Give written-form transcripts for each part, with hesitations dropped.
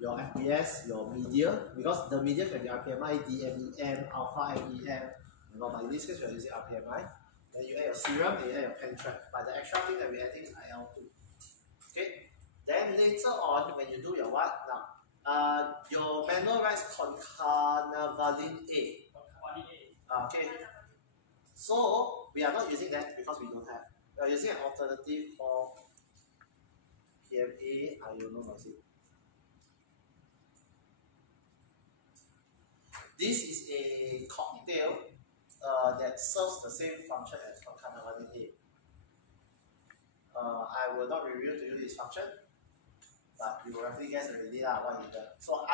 your FPS, your media, because the media can be RPMI, DMEM, alpha MEM. But in this case, we are using RPMI. Then you add your serum, then you add your pen track. But the extra thing that we add is IL-2. Okay. Then later on, when you do your what now? Your manual writes Concarnavaline A. Okay. So we are not using that because we don't have. We are using an alternative called PMA. I don't know what is it. This is a cocktail that serves the same function as Concarnavaline A. I will not reveal to you this function, but you will roughly guess already what it does. So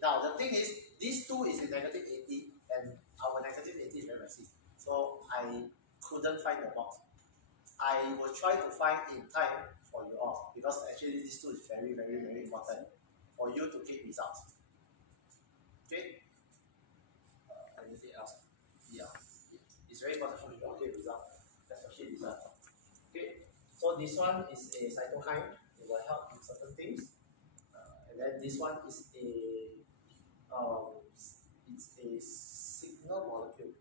now the thing is, this 2 is in negative 80, and our negative 80 is very messy. So I couldn't find the box. I will try to find in time for you all, because actually this 2 is very, very, very important for you to get results. Okay? Anything else? Yeah. It's very important for you to get results. Especially this one. Okay? So this one is a cytokine. It will help in certain things. And then this one is it's a signal molecule.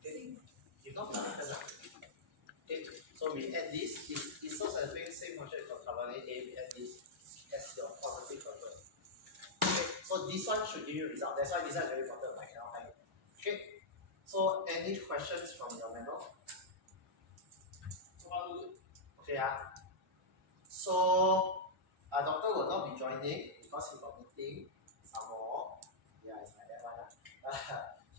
Okay? You know okay. So we add this. It serves as the same function as Concarnavaline A. We add this as your positive control. Okay. So this one should give you a result. That's why this one is very important. I cannot hide it. Okay. So any questions from your manual? Okay, so doctor will not be joining because he got meeting some more. Yeah, it's like that one.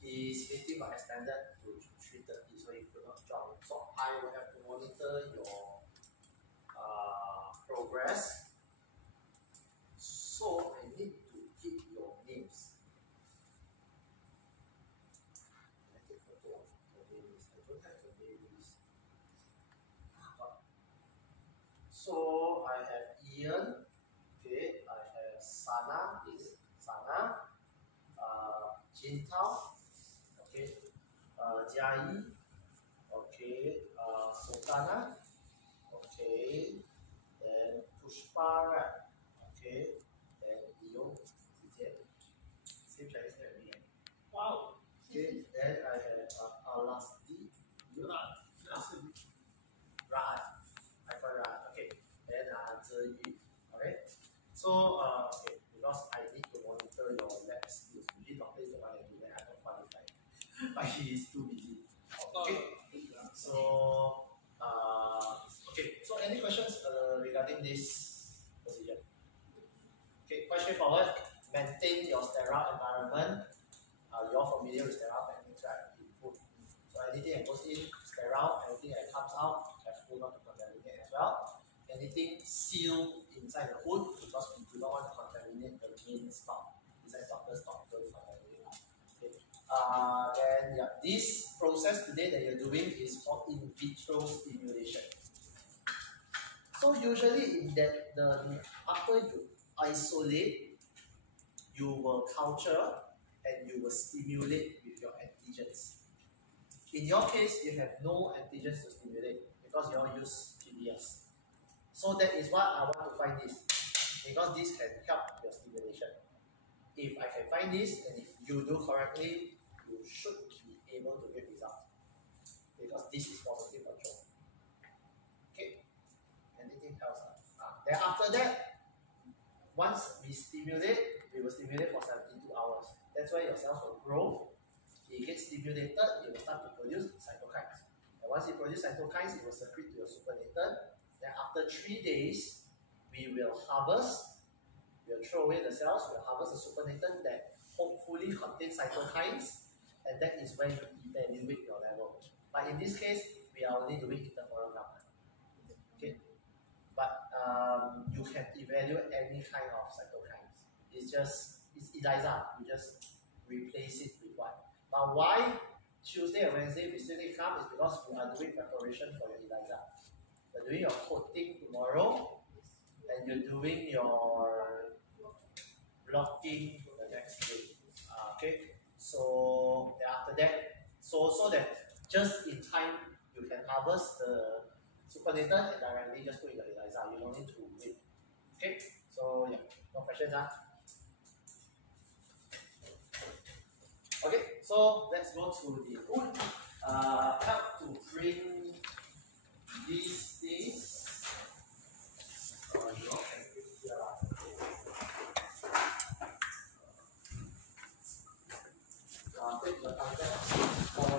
His meeting got extended to 3:30, so he could not join. So I will have to monitor your progress. So I need to keep your names. I take photo of the names. I don't have the names. So I have Ian, okay, I have Sana, Jintao, okay, Jiayi, okay, Sultana, okay, then Pushpa, okay, then Leo, same Chinese name. Wow. Okay, then I have Alasdi, Rahat. I got Rahat. Okay, then Zheyu. Okay, so okay, because I need to monitor your lab skills. Usually doctor is the one that do that. I don't qualify, but he is too busy. Okay, so okay. So any questions regarding this procedure? Okay, quite straightforward. Maintain your sterile environment. You're familiar with sterile techniques, right? Input. So anything that goes in, sterile. Anything that comes out, careful not to contaminate as well. Anything sealed inside the hood, because we do not want to contaminate the main stock. Inside doctor's stock, don't contaminate. Okay. Then yeah, this process today that you're doing is called in vitro stimulation. So usually in that after you isolate, you will culture and you will stimulate with your antigens. In your case, you have no antigens to stimulate because you all use PBS. So that is what I want to find this, because this can help your stimulation. If I can find this and if you do correctly, you should be able to get results, because this is positive control. Okay. Anything else? Then after that, once we stimulate, we will stimulate for 72 hours. That's why your cells will grow. It gets stimulated, it will start to produce cytokines. And once it produces cytokines, it will secrete to your supernatant. Then after 3 days, we will harvest, we'll throw away the cells, we'll harvest a supernatant that hopefully contains cytokines, and that is when you evaluate your level. But in this case, we are only doing interferon gamma. Okay. But you can evaluate any kind of cytokines. It's ELISA. You just replace it with one. But why Tuesday and Wednesday we still need to come is because we are doing preparation for your ELISA. You're doing your coating tomorrow, and you're doing your blocking the next day. Okay. So after that, so that just in time you can harvest the supernatant and directly just put in the ELISA. You don't need to wait. Okay, so yeah, no questions. Okay, so let's go to the wood. Help to print these things. You know, can print here. Take the content for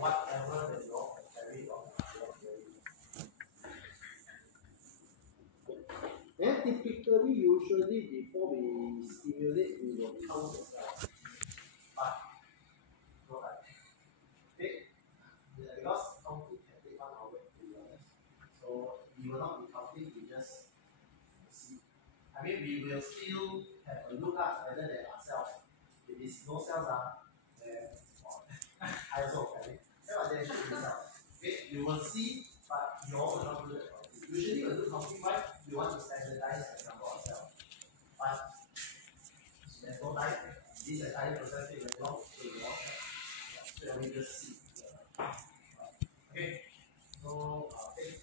whatever that you all can carry on. Then typically, usually before we stimulate, we will count the cells. But no, okay, because counting can take 1 hour to be honest. So we will not be counting, we just see. I mean, we will still have a look at whether there are cells. If there's no cells, then I also okay. There should be cells. Okay, you will see, but you also not do the counting. Usually, when you do counting, right, you want to standardize the number of cells. But there's no time. This entire process takes very long, so you want to we just see. Okay, so take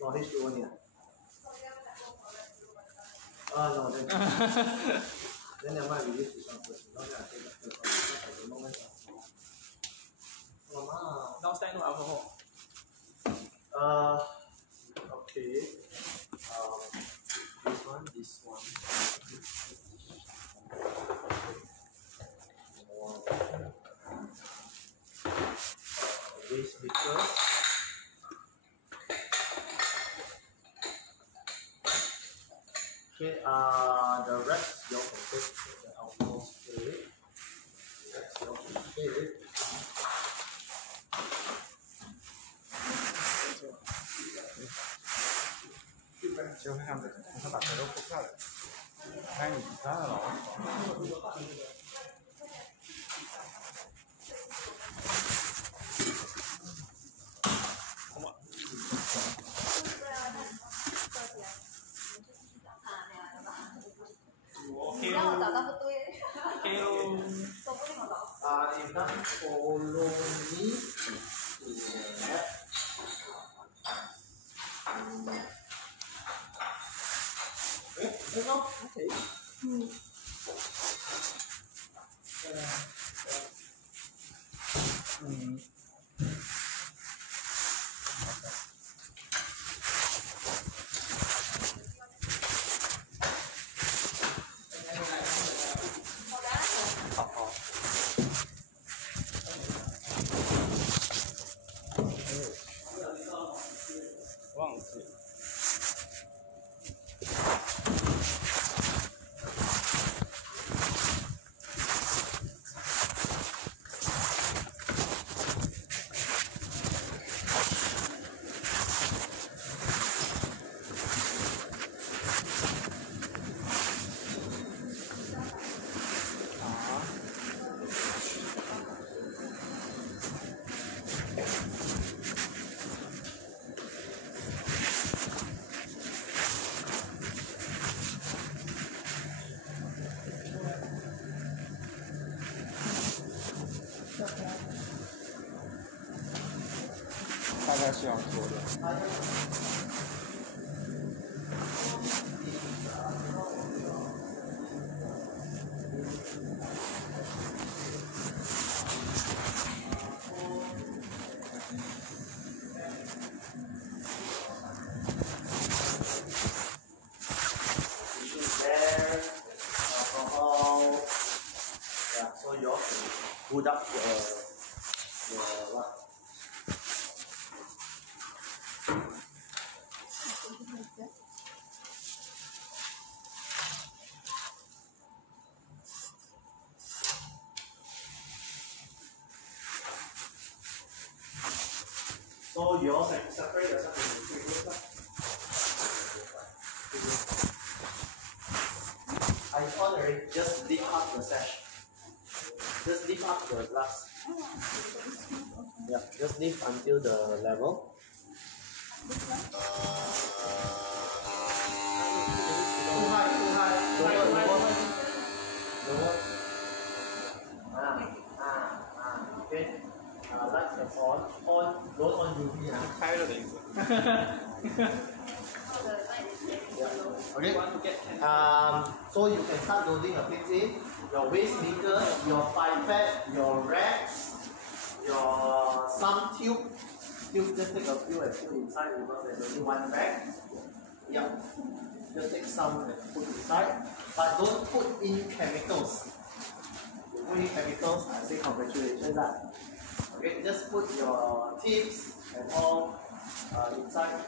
no, H2O here. No, then never mind, we use this one first. Now I take the first one because I don't know when Downstairs no alcohol. Okay. This one. Waste maker. Okay, the rest you can take the alcohol spirit. The rest you can take it.就会看这个，他把舌头扑下来，看你其他的老你让我找到不对。你看follow me. Okay.大概是要做的。So you have to put up your what? So you all separate yourself into 3 groups. It's on already. Just lift up the sash. Just lift up the glass. Yeah, just lift until the level. Too high. Lower. Okay. Lights are on. Don't on UV. 开了的意思。Okay. So you can start loading your things in. Your waste maker, your pipette, your racks, your some tube. Just take a few and put inside because there's only one rack. Yeah. Just take some and put inside. But don't put in chemicals. You put in chemicals, I say congratulations. Okay, just put your tips and all inside.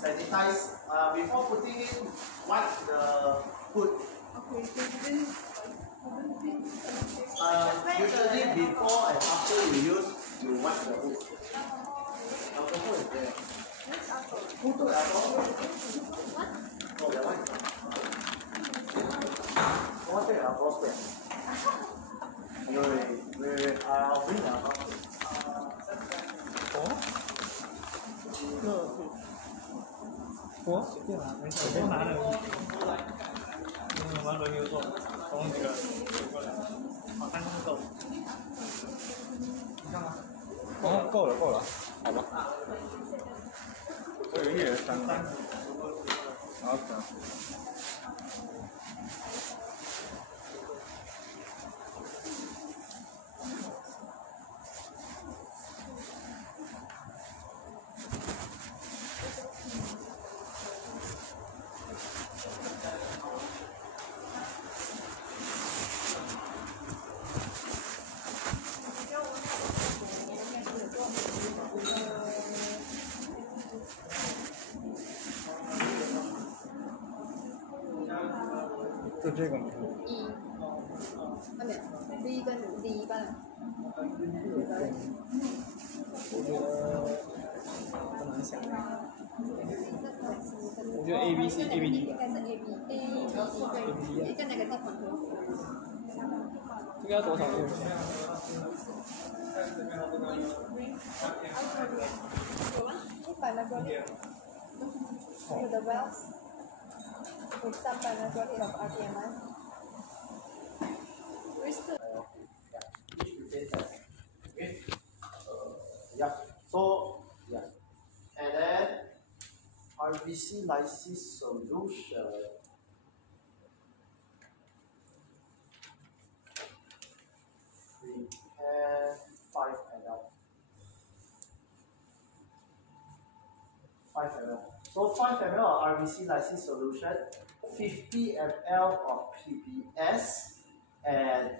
Sanitize. Before putting in, wipe the hood. Usually before and after you use, you wipe the hood. Alcohol is there. Who took alcohol? Oh, that one. Someone take alcohol spray. Wait. I'll bring the alcohol.我随便拿，没事，我都拿了。完轮流做，从那个流过来，好，3分钟够。你看吗？哦，够了，好吧。我以为1人3个。好，行。就这个吗？1，那没有，D 跟D班。我觉得不能想。我觉得 A B C A B D。应该是 A B A B C 对，跟那个地方。这个要多少度？100 micron。With some majority of RPMI. Yeah. So and then RBC lysis solution. Prepare 5 ml. 5 ml. So 5 ml of RBC lysis solution, 50 ml of PBS, and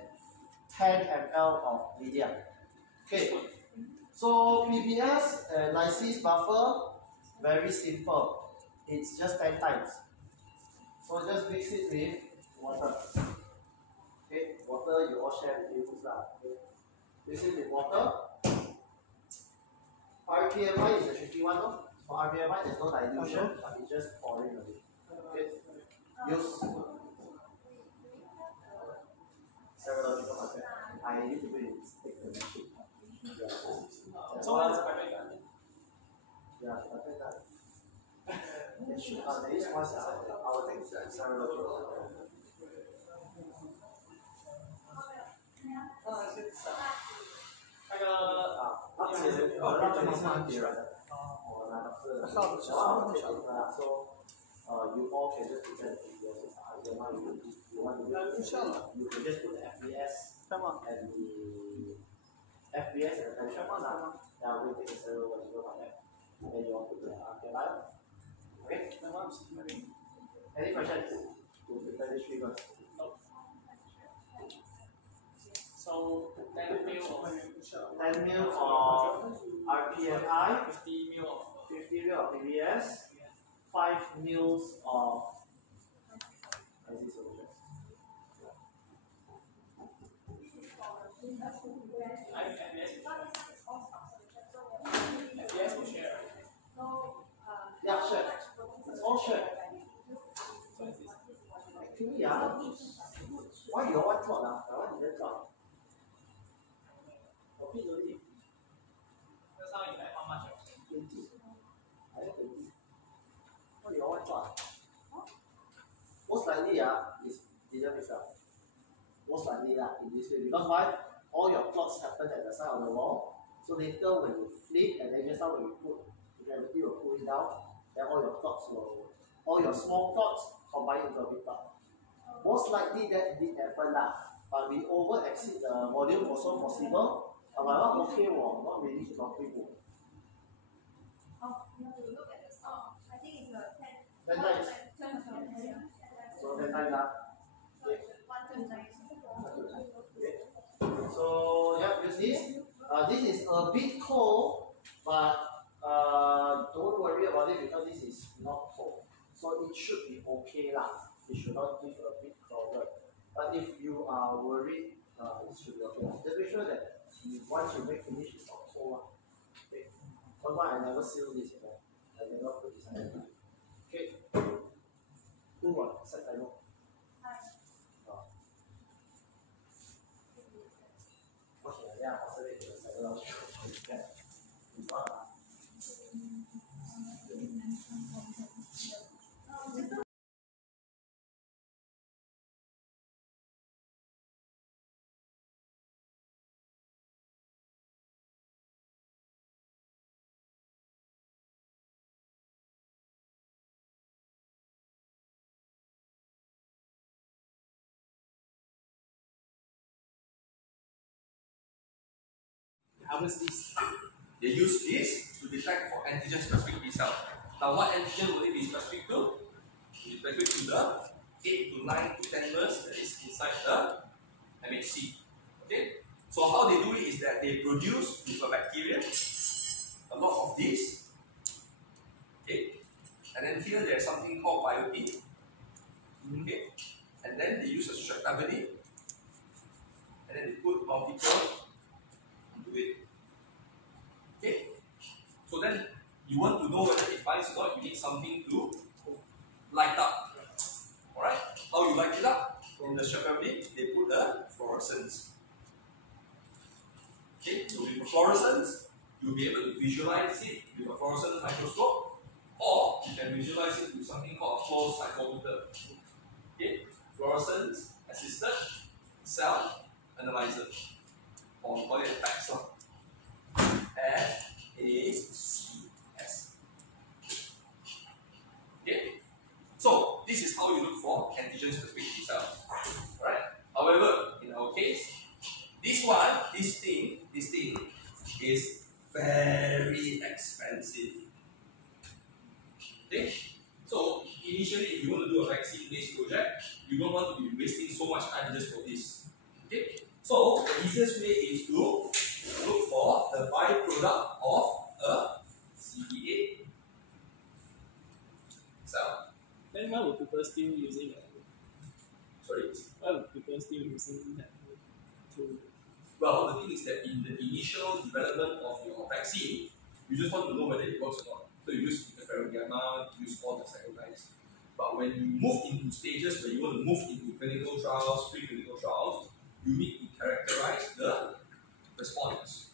10 ml of media. Okay. So PBS and lysis buffer, very simple. It's just 10 times. So just mix it with water. Okay, water you all share with you. Okay. Mix it with water. RPMI is a tricky one. No? For RPMI, there's no dilution, but it's just pouring a bit. Okay. Use serological method. I need to take the machine. Yeah, it should, there is one I will take serological method. So you all can just present yours. You want to do, you can just put the FBS and the FBS and the tension one. Now we take the serological on that. And then you all put the RPMI. Okay? Any questions? To prepare this figure. So 10 ml of RPMI, 50 ml of PBS, 5 ml of share. Actually, yeah. Why you want thought? Why didn't thought? Okay, already. Just now you like how much? 20. I have 20. Why you want thought? Most likely, is didn't mix up. Most likely, in this way. Because why? All your plots happen at the side of the wall. So later, when you flip, and then just now when you put, the gravity will pull it down, then all your plots will, all your small plots combine into a big plot. Most likely that did happen, but we over exceed the volume also possible. But not okay, not really to talk people. Oh, you have to look at the stock. I think it's a 10. 10 times. So 10 times, okay. 1 times. Okay. So yeah, use this. This is a bit cold, but don't worry about it because this is not cold. So it should be okay lah. It should not give a bit crowded. But if you are worried, it should be okay. Just make sure that once you make finish, it's not cold. Okay. Sometimes I never seal this, I never put this in. Okay. Who what? Set I know. Okay, yeah, I'll set it to the psychological content. Harvest this. They use this to detect for antigen specific B cell. Now, what antigen will it be specific to? It is specific to the 8 to 9 to 10 mers that is inside the MHC. Okay? So, how they do it is that they produce with a bacteria a lot of this. Okay? And then here there is something called biotin. Okay? And then they use a streptavidin. And then they put multiple into it. Okay? So then you want to know whether it binds or not, you need something to light up. Alright? How you light it up? In the streptavidin, they put a fluorescence. Okay? So with fluorescence, you'll be able to visualize it with a fluorescence microscope, or you can visualize it with something called a flow cytometer. Okay? Fluorescence assisted cell analyzer. Or we call it FACS. FACS. Okay? So this is how you look for antigen specific T cells. Right? However, in our case, this thing is very expensive. Okay? So initially, if you want to do a vaccine-based project, you don't want to be wasting so much time just for this. Okay? So the easiest way is to look for the byproduct of a CD8 cell. Then why would people still using that? Sorry? Why would people still using that tool? Well, the thing is that in the initial development of your vaccine, you just want to know whether it works or not. So you use interferon gamma, you use all the cytokines. But when you move into stages where you want to move into clinical trials, preclinical trials, you need to characterize the response.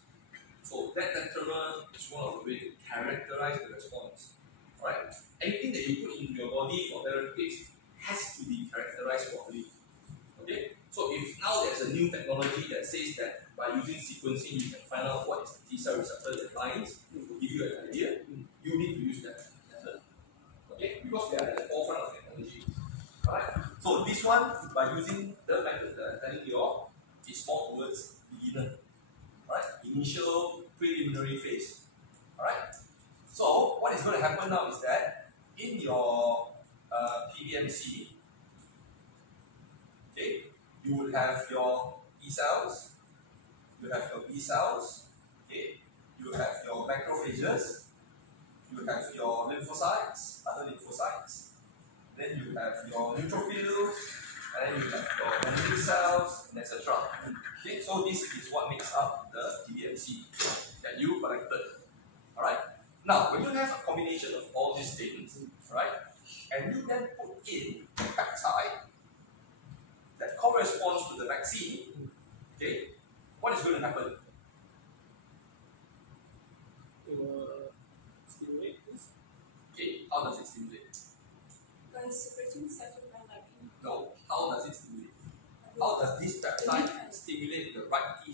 So that tetramer is one of the ways to characterize the response. Alright? Anything that you put into your body for therapeutics has to be characterized properly. Okay? So if now there's a new technology that says that by using sequencing you can find out what is the T cell receptor that binds, it will give you an idea, you need to use that method. Okay? Because we are at the forefront of technology. Alright? So this one, by using the method that I'm telling you all, is more towards beginner. Alright? Initial preliminary phase. Alright? So what is going to happen now is that in your PBMC, okay, you will have your T cells, you have your B cells, okay, you have your macrophages, you have your lymphocytes, other lymphocytes, then you have your neutrophils, and then you have your memory cells, and etc. Okay, so this is what makes up the PBMC that you collected. Alright? Now, when you have a combination of all these things, right,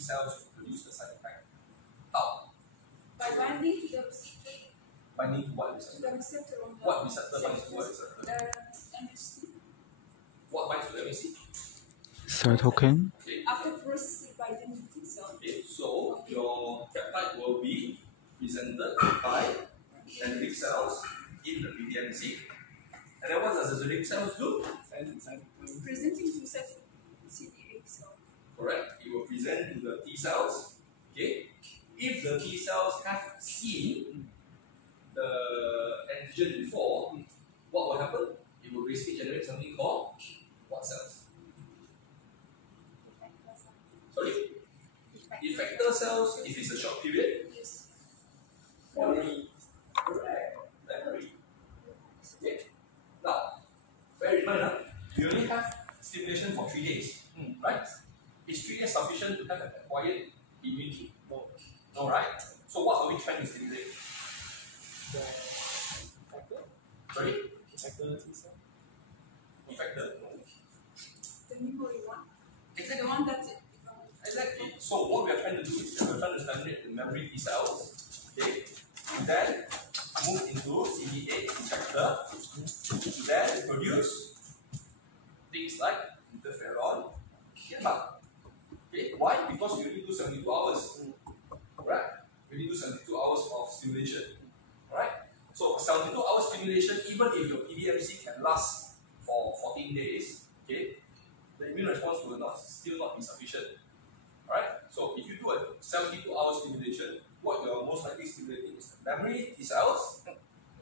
cells to produce the cytokine. How? By binding to the receptor. Binding to what To receptor? the receptor on the. What receptor binds to what receptor? The MHC. What binds to MHC? Cytokine. Okay. After process binding to T cell. Okay, so your peptide will be presented by dendritic cells in the PBMC. And then what does the dendritic cells do? Presenting to CD8 cell. Correct. It will present to the T cells. Okay. If the T cells have seen the antigen before, what will happen? It will basically generate something called what cells? Sorry? Effector cells, if it's a short period. Yes. Memory. Correct. Memory. Okay. Now, bear in mind, you only have stimulation for 3 days. Right? Is 3 days sufficient to have an acquired immunity? No. No, right? So what are we trying to stimulate? The factor? Sorry? Factor T cell? Effector. The memory one. Exactly. The one that's it. Exactly. So what we are trying to do is we are trying to stimulate the memory T cells, okay, to then move into CD8 effector, to then produce things like interferon gamma. Okay, why? Because we only do 72 hours. Right? We only do 72 hours of stimulation. Alright? So 72 hours stimulation, even if your PBMC can last for 14 days, okay, the immune response will still not be sufficient. Alright? So if you do a 72 hour stimulation, what you are most likely stimulating is the memory T cells,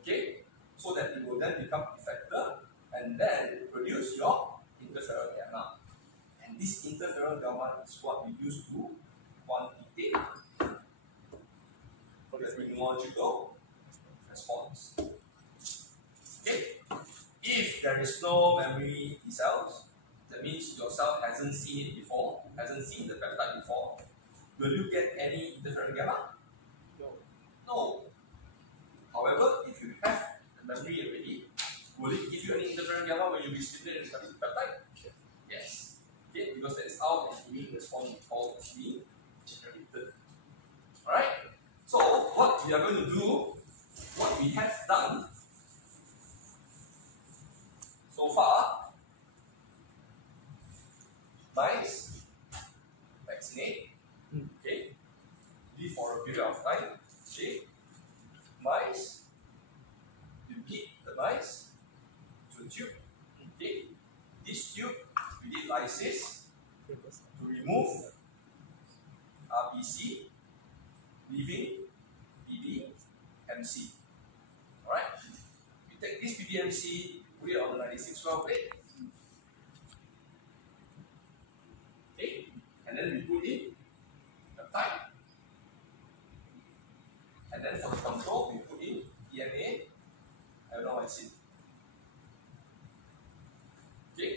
okay, so that it will then become effector and then produce your interferon gamma. And this interferon gamma is what we use to quantitate the immunological response. Okay. If there is no memory T cells, that means your cell hasn't seen it before, hasn't seen the peptide before. Will you get any interferon gamma? No. No. However, if you have the memory already, will it give you any interferon gamma when you stimulate the peptide? Yes. Okay, because that is how an immune response is being generated. Alright? So, what we are going to do, what we have done so far, mice vaccinate, okay, live for a period of time, okay, mice, you beat the mice to a tube, okay, this tube we did lysis to remove RBC, leaving PBMC. Alright, we take this PBMC, put it on the 96-well plate. Okay, and then we put in peptide. And then for the control, we put in DNA, adenomycin. Okay,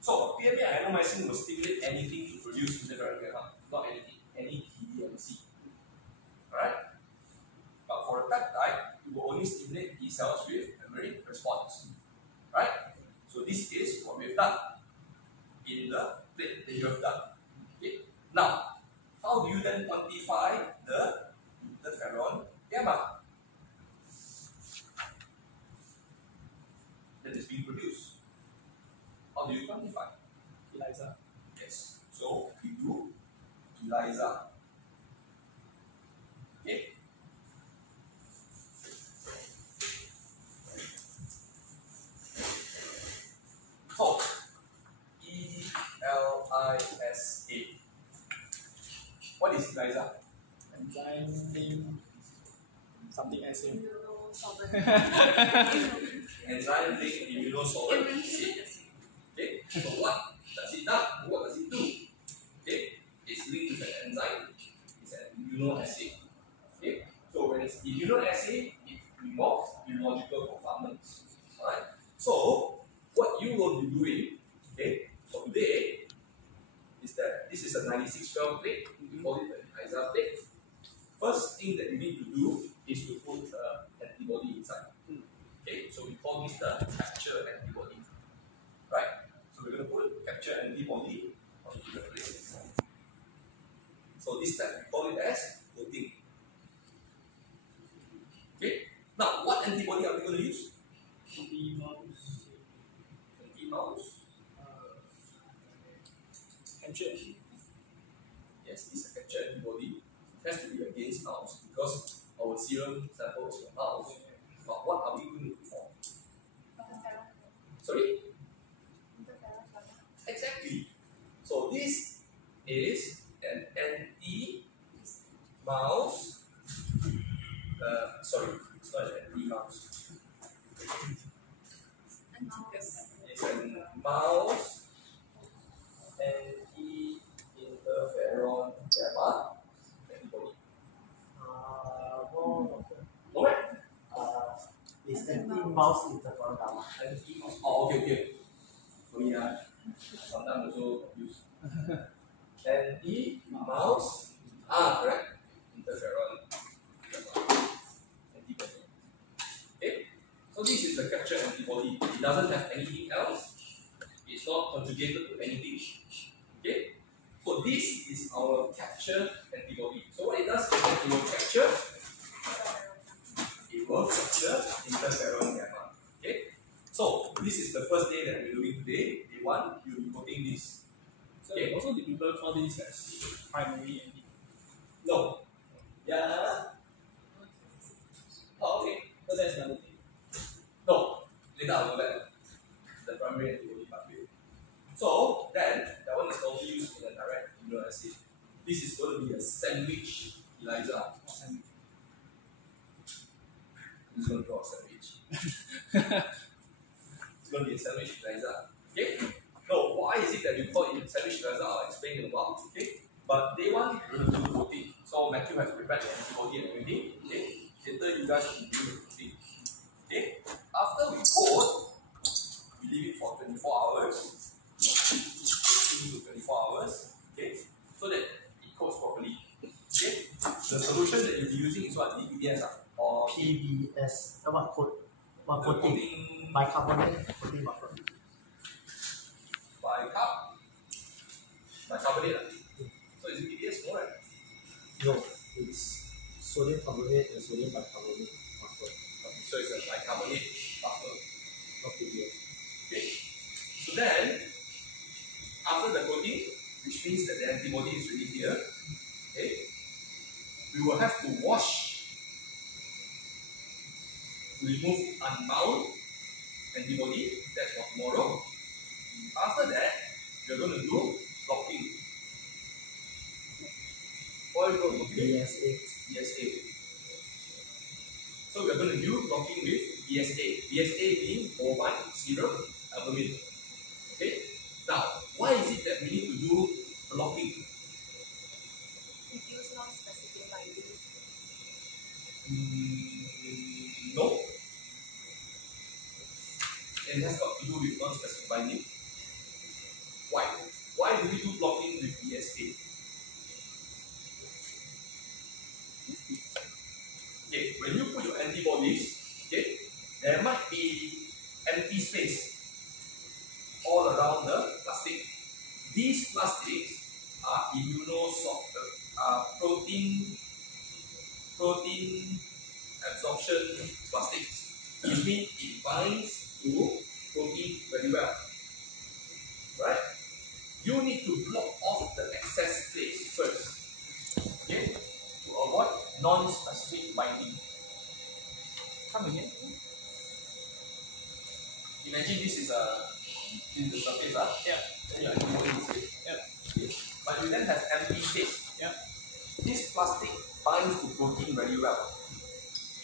so PMA adenomycin will stimulate anything to produce interferon gamma, not anything, any PBMC. Alright? But for a peptide, it will only stimulate T cells with memory response. Right? So this is what we've done in the plate that you have done. Okay? Now, how do you then quantify the interferon gamma that is being produced? How do you quantify? ELISA. Yes. So we do ELISA. Okay? So ELISA. What is ELISA? Enzyme thing. Something assay. Enzyme linked immunosolid assay. Okay, so what does it do? What does it do? Okay, it's linked with an enzyme. It's an immunoassay. Okay, so when it's immunoassay, it involves immunological compartments. Alright, so what you will be doing, okay, for today is that this is a 96-well plate. We call it the ELISA plate. First thing that you need to do is to put antibody inside. Okay, so we call this the capture antibody. Right? So we're going to put capture antibody onto the plate. So antibody are we going to use? Anti-mouse. Anti-mouse. Capture. Yes, it's a capture antibody. It has to be against mouse because our serum sample is for mouse. But what are we going to look for? Sorry? Exactly. So this is an anti-mouse. Sorry, it's not an anti-mouse. It's a mouse anti-interferon gamma antibody. No, No, right? it's anti-mouse interferon gamma. Anti-mouse. Oh, okay. So yeah, sometimes also confused. Anti-mouse. Correct. Interferon gamma antibody. Okay. So this is the capture antibody. It doesn't have anything else. It's not conjugated to anything. Okay. So this is our capture antibody. So what it does is that it will capture interferon gamma. Okay. So this is the first day that we're doing today. Day 1, you'll be putting this. So also the people call this as primary anti. No. Yeah. Oh, okay. So that's another thing. No. Later I'll go back. The primary antibody pathway. So then that one is only used in a direct immunoassay. This is going to be a sandwich ELISA. This is going to draw a sandwich. It's going to be a sandwich ELISA. Okay? No, why is it that we call it sandwich ELISA? I'll explain in a while. Okay? But day 1, we're going to do coating. So Matthew has prepared the antibody and everything. Okay? Later you guys will do the coating. Okay? After we coat, we leave it for 24 hours. 18 to 24 hours. Okay? So that it coats properly. Okay? The solution that you'll be using is what? PBS or PBS. What coating? coating Bicarbonate coating buffer. bicarbonate. So is it PBS? No, right? No, it's sodium carbonate and sodium bicarbonate buffer. So it's a bicarbonate buffer. Not PBS. Okay. So then, after the coating, which means that the antibody is really here, okay, we will have to wash to remove unbound antibody. That's for tomorrow. After that, we are going to do blocking. What are we going to do? BSA. BSA. So we are going to do blocking with BSA. BSA being bovine serum albumin. Okay. Now, why is it that we need to do blocking? Diffuse non-specific binding. No. It has got to do with non-specific binding. Why? Why do we do blocking with BSA? Okay, when you put your antibodies, okay, there might be empty space all around the plastic. These plastics are protein absorption plastics. Which means it binds to protein very well. Right? You need to block off the excess place first. Okay? To avoid non-specific binding. Come again. Imagine this is the surface, Yeah. Yeah. Yeah. But it then has empty space. Yeah. This plastic binds to protein very well.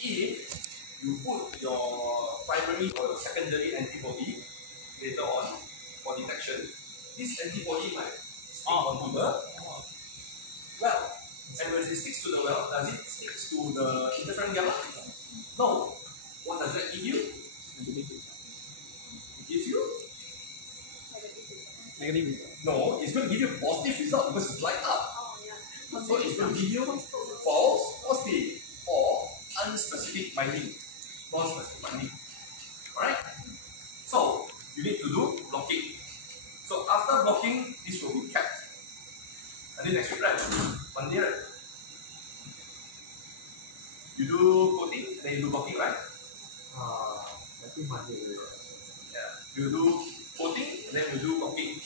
If you put your primary or your secondary antibody later on for detection, this antibody might stick onto the well. And when it sticks to the well, does it stick to the interferon gamma? No. What does that give you? It gives you? Negative. No, it's going to give you a positive result because it's light up. Oh, yeah. So it's going to give you false positive or unspecific binding, non-specific binding. Alright? So you need to do blocking. So after blocking, this will be kept. And then next week, right? Monday, right? You do coating, then you do blocking, right? We'll do coating and then we'll do locking.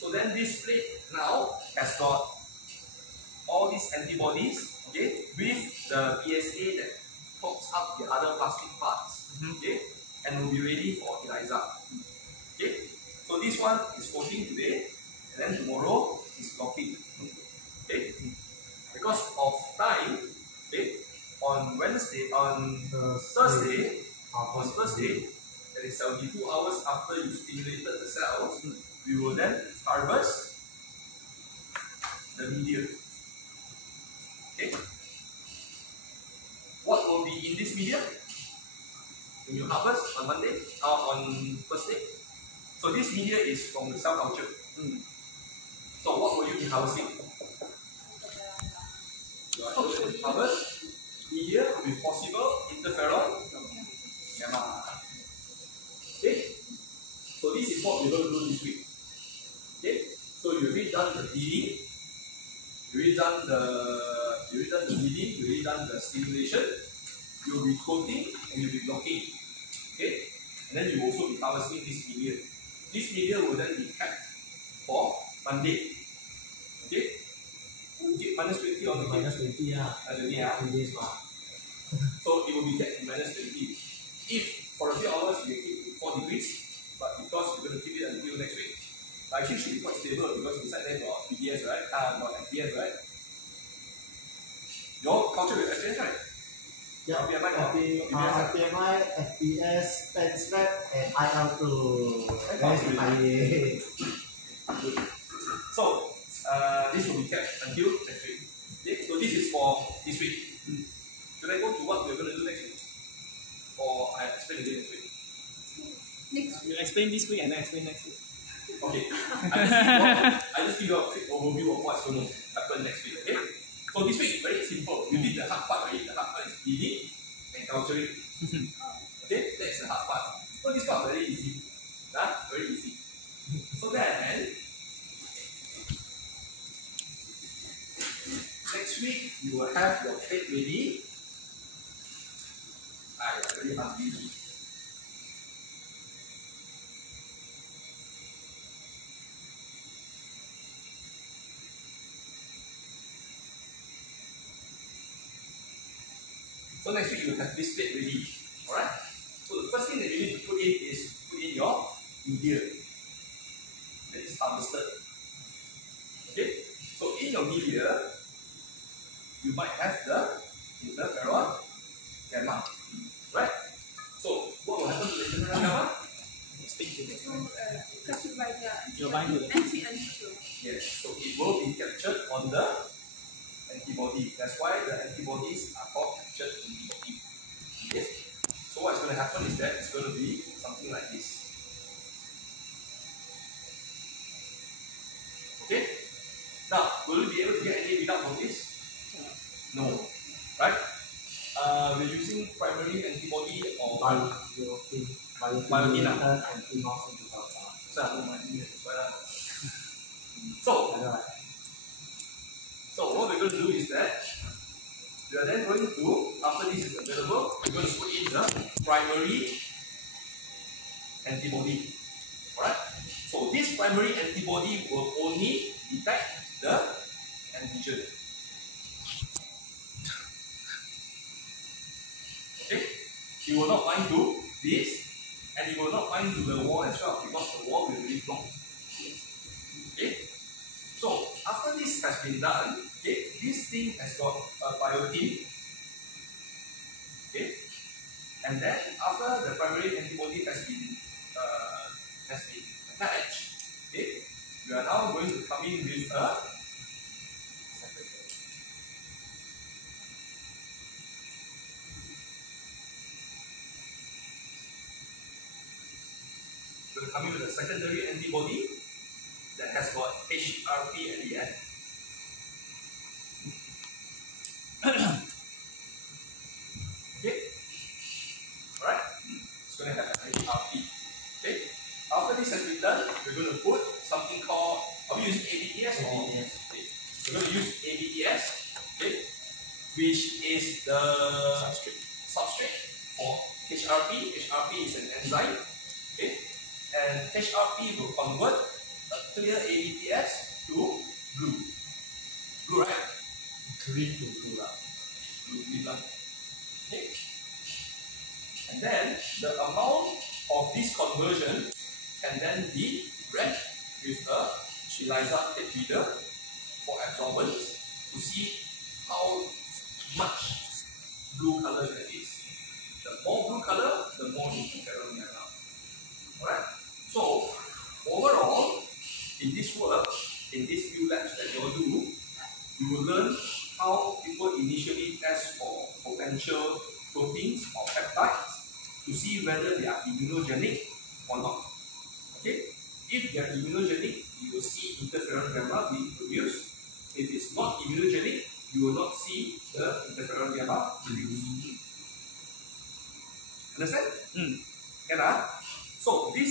So then this plate now has got all these antibodies, okay, with the PSA that cooks up the other plastic parts, okay, and will be ready for ELISA. Okay, so this one is coating today, and then tomorrow is locking. Okay, because of time, okay, on Thursday, that is 72 hours after you stimulated the cells, we will then harvest the media. Okay. What will be in this media when you harvest on Monday or on Thursday? So this media is from the cell culture. So what will you be harvesting? You are going to harvest media with possible interferon gamma. Okay. So this is what we're going to do this week. Okay. So you've already done the bleeding. You already done the bleeding, you already done the stimulation, you'll be coating and you'll be blocking. Okay? And then you will also be harvesting this media. This media will then be kept for Monday. Okay? -20 on the -20 yeah. So it will be kept in -20. If for a few hours you keep it 4 degrees, but because you're going to keep it until next week, actually it should be quite stable because inside there got PBS, right? Got FPS, right? Your culture with FPS, right? Yeah, PMI, FPS, PenSwap, and IL2. So, this will be kept until next week. Okay? So this is for this week. Should I go to what we're going to do next week? Or I explain again next week? You explain this week and then explain next week. Okay. I just give you a quick overview of what's going to happen next week. Okay? So this week, very simple. We did the hard part already. The hard part is bleeding and culturing. Okay? That's the hard part. So this part very easy. Very easy. So then, next week, you will have your plate ready. Very hungry. So next week you have this plate ready. Alright? So the first thing that you need to put in is put in your media that is harvested. Okay? So in your media, you might have the interferon gamma. Right? So what will happen to the interferon gamma? Captured by the You're binding to the anti-antibody. Yes, so it will be captured on the antibody. That's why the antibodies are called captured antibody. Yes. So what's going to happen is that it's going to be something like this. Okay. Now, will we be able to get any readout from this? No. Right? We're using primary antibody or biotin. So what we're going to do is that we are then going to, after this is available, we're going to put in the primary antibody. Alright? So this primary antibody will only detect the antigen. Okay? It will not bind to this, and it will not bind to the wall as well because the wall will be blocked. Okay? So after this has been done, okay, this thing has got a biotin. Okay? And then after the primary antibody has been attached, okay, we are now going to come in with a secondary. We're going to come in with a secondary antibody that has got HRP at the end. Okay? Alright? It's going to have an HRP. Okay? After this has been done, we're going to put something called, are we using ABTS or? Okay. We're going to use ABTS, okay, which is the substrate for HRP. HRP. HRP is an enzyme. Okay, and HRP will convert a clear ABPS to blue. Blue, right? Green to blue lah. Blue, green lah. Okay. And then the amount of this conversion can then be read with a ELISA tape reader for absorbance to see how much blue color there is. The more blue color, the more interferon gamma. Alright? So, overall, in this work, in these few labs that you will do, you will learn how people initially test for potential proteins or peptides to see whether they are immunogenic or not. Okay? If they are immunogenic, you will see interferon gamma being produced. If it's not immunogenic, you will not see the interferon gamma produced. Understand? Can So this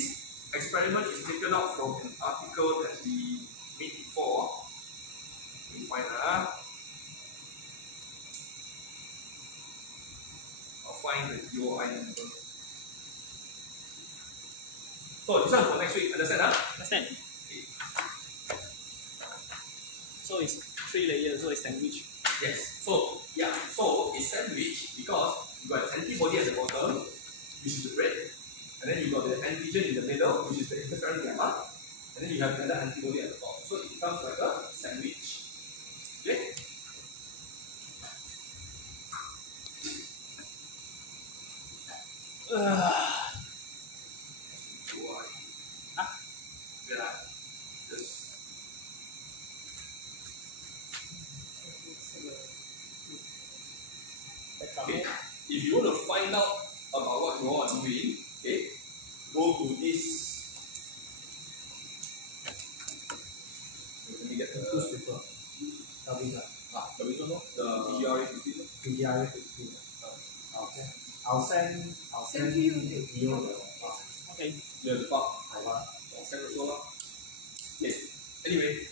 experiment is taken out from an article that we made before. We find I'll find the DOI number. So this one for next week, understand? Understand. Okay. So it's 3 layers, so it's sandwich. Yes. So yeah, so it's sandwich because you got an antibody at the bottom, which is the red, and then you got the antigen in the middle, which is the interferon gamma, and then you have another antibody at the top. So it becomes like a sandwich. Okay? Okay. If you want to find out about what you are doing, okay, go to this. Let me get the Newspaper. the PGRA 15. PGI 15. Okay. I'll send Send to you. Leo the file. Okay. You have the file. I want. Send also lah. Okay. Anyway,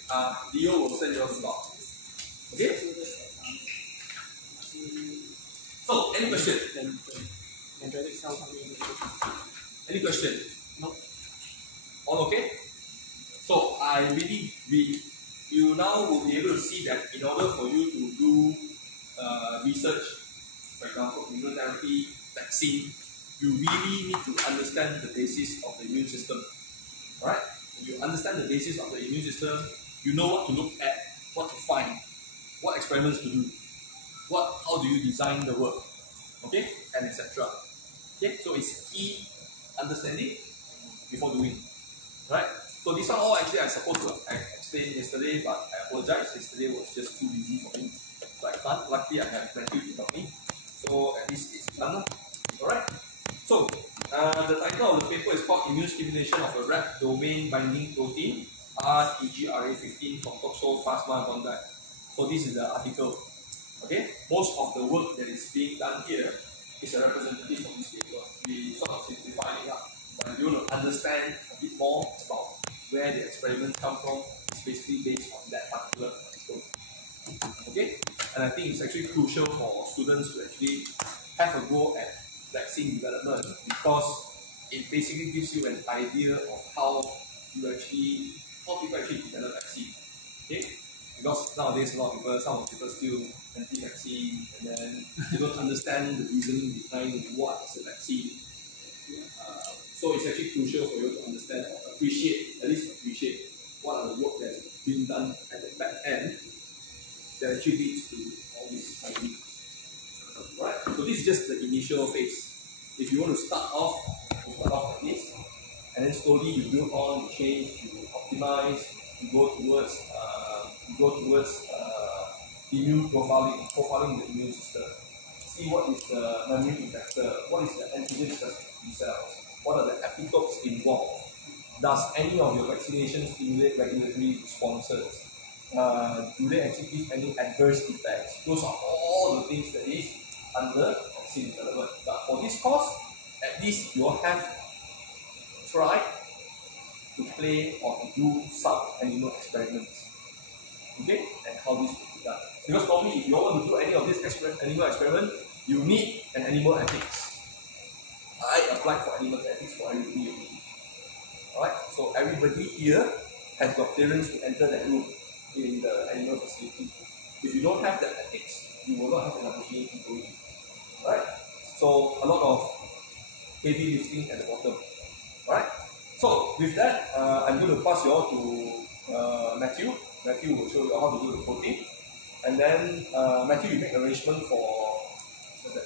Leo will send you the file. Okay. So, any question? Dendritic cell coming. Any question? No. All okay? So I really you now will be able to see that in order for you to do research, for example, immunotherapy, vaccine, you really need to understand the basis of the immune system. Alright? If you understand the basis of the immune system, you know what to look at, what to find, what experiments to do, how do you design the work, okay, and etc. Okay, so it's key understanding before doing. Right? So this one all actually I supposed to explain yesterday, but I apologize. Yesterday was just too busy for me. So I can't. Luckily I have Matthew to help me. So at least it's done. Alright? So the title of the paper is called Immune Stimulation of a Rep Domain Binding Protein, RTGRA15 from Toxoplasma gondii. So this is the article. Okay? Most of the work that is being done here is a representative of this paper. We sort of simplify it up. But if you want to understand a bit more about where the experiments come from, it's basically based on that particular article. Okay? And I think it's actually crucial for students to actually have a go at vaccine development because it basically gives you an idea of how people actually develop vaccine. Okay? Because nowadays some people still anti-vaccine and then they don't understand the reasoning behind what is a vaccine. So it's actually crucial for you to understand or appreciate what are the work that's been done at the back end that actually leads to all these ideas. Right? So this is just the initial phase. If you want to start off, you start off like this, and then slowly you build on, you change, you optimize, you go towards immune profiling the immune system. See what is the memory effector, what is the antigen specific cells, what are the epitopes involved. Does any of your vaccinations stimulate regulatory responses? Do they actually give any adverse effects? Those are all the things that is under vaccine development. But for this course, at least you have tried to play or to do some animal experiments. Okay? And how this will be done. Because normally if you want to do any of this animal experiment, you need an animal ethics. flight for animal genetics for everybody. Alright, so everybody here has got clearance to enter that room in the animal facility. If you don't have that ethics, you will not have an opportunity to win. Alright, so a lot of heavy lifting at the bottom. Alright, so with that, I'm going to pass you all to Matthew. Matthew will show you how to do the protein. And then Matthew, you make arrangement for, what's that?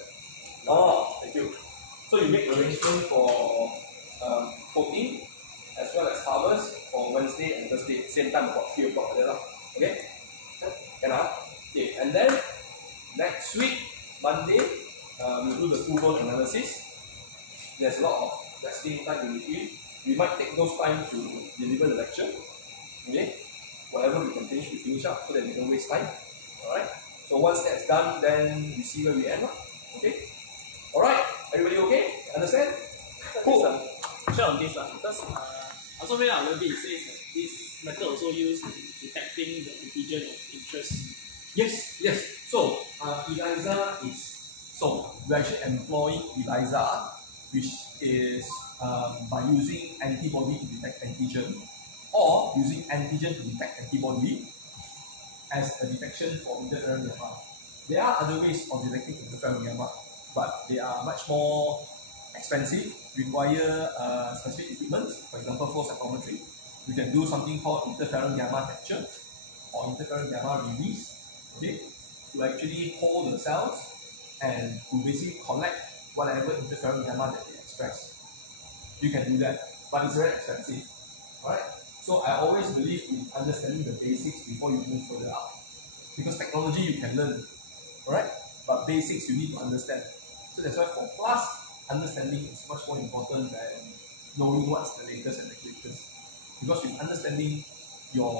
Oh, thank you. So you make arrangement for protein as well as harvest for Wednesday and Thursday, same time about 3 o'clock. Okay? Okay, and then next week, Monday, we'll do the full-blown analysis. There's a lot of resting time in between. We might take those time to deliver the lecture. Okay? Whatever we can finish, we finish up so that we don't waste time. Alright? So once that's done, then we see where we end up. Okay? Alright? Everybody okay? Understand? Cool. Share on this because also read out a little bit, it says that this method also used in detecting the antigen of interest. Yes. So ELISA is, so we actually employ ELISA, which is by using antibody to detect antigen, or using antigen to detect antibody as a detection for interferon gamma. There are other ways of detecting interferon gamma, but they are much more expensive, require specific equipment, for example flow cytometry. We can do something called interferon gamma capture or interferon gamma release, okay, to actually hold the cells and to basically collect whatever interferon gamma that they express. You can do that, but it's very expensive. Alright? So I always believe in understanding the basics before you move further up. Because technology you can learn, alright? But basics you need to understand. So that's why for class, understanding is much more important than knowing what's the latest and the greatest. Because with understanding, your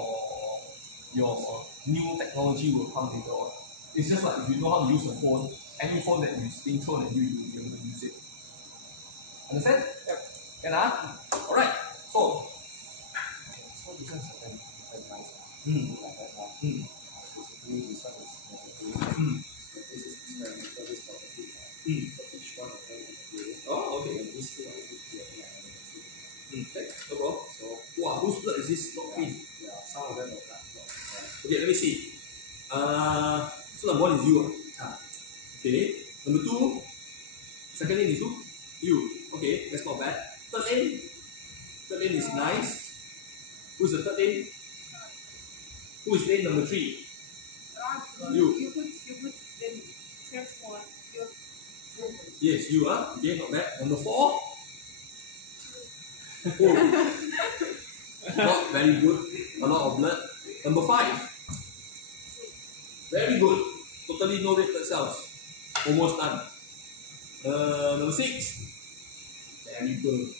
new technology will come later on. It's just like if you know how to use a phone, any phone that is being thrown at you, you will be able to use it. Understand? Yep. Can I? Alright. So this one is very nice. Basically, this one is negative. This is experimental, this is positive. So each one of them is negative. oh, okay. And these two are equal. Okay, no problem. So, wow, whose blood is this? Not clean. Yeah, some of them are not. Okay, let me see. So number 1 is you. Okay. Number 2, second lane is who? You. Okay, that's not bad. Third lane is nice. Who's the third lane? Who is lane number 3? You. You put the search for your. Yes, you are. Okay, not bad. Number 4. Oh. Not very good. A lot of blood. Number 5. Very good. Totally no red blood cells. Almost none. Number 6. Very good.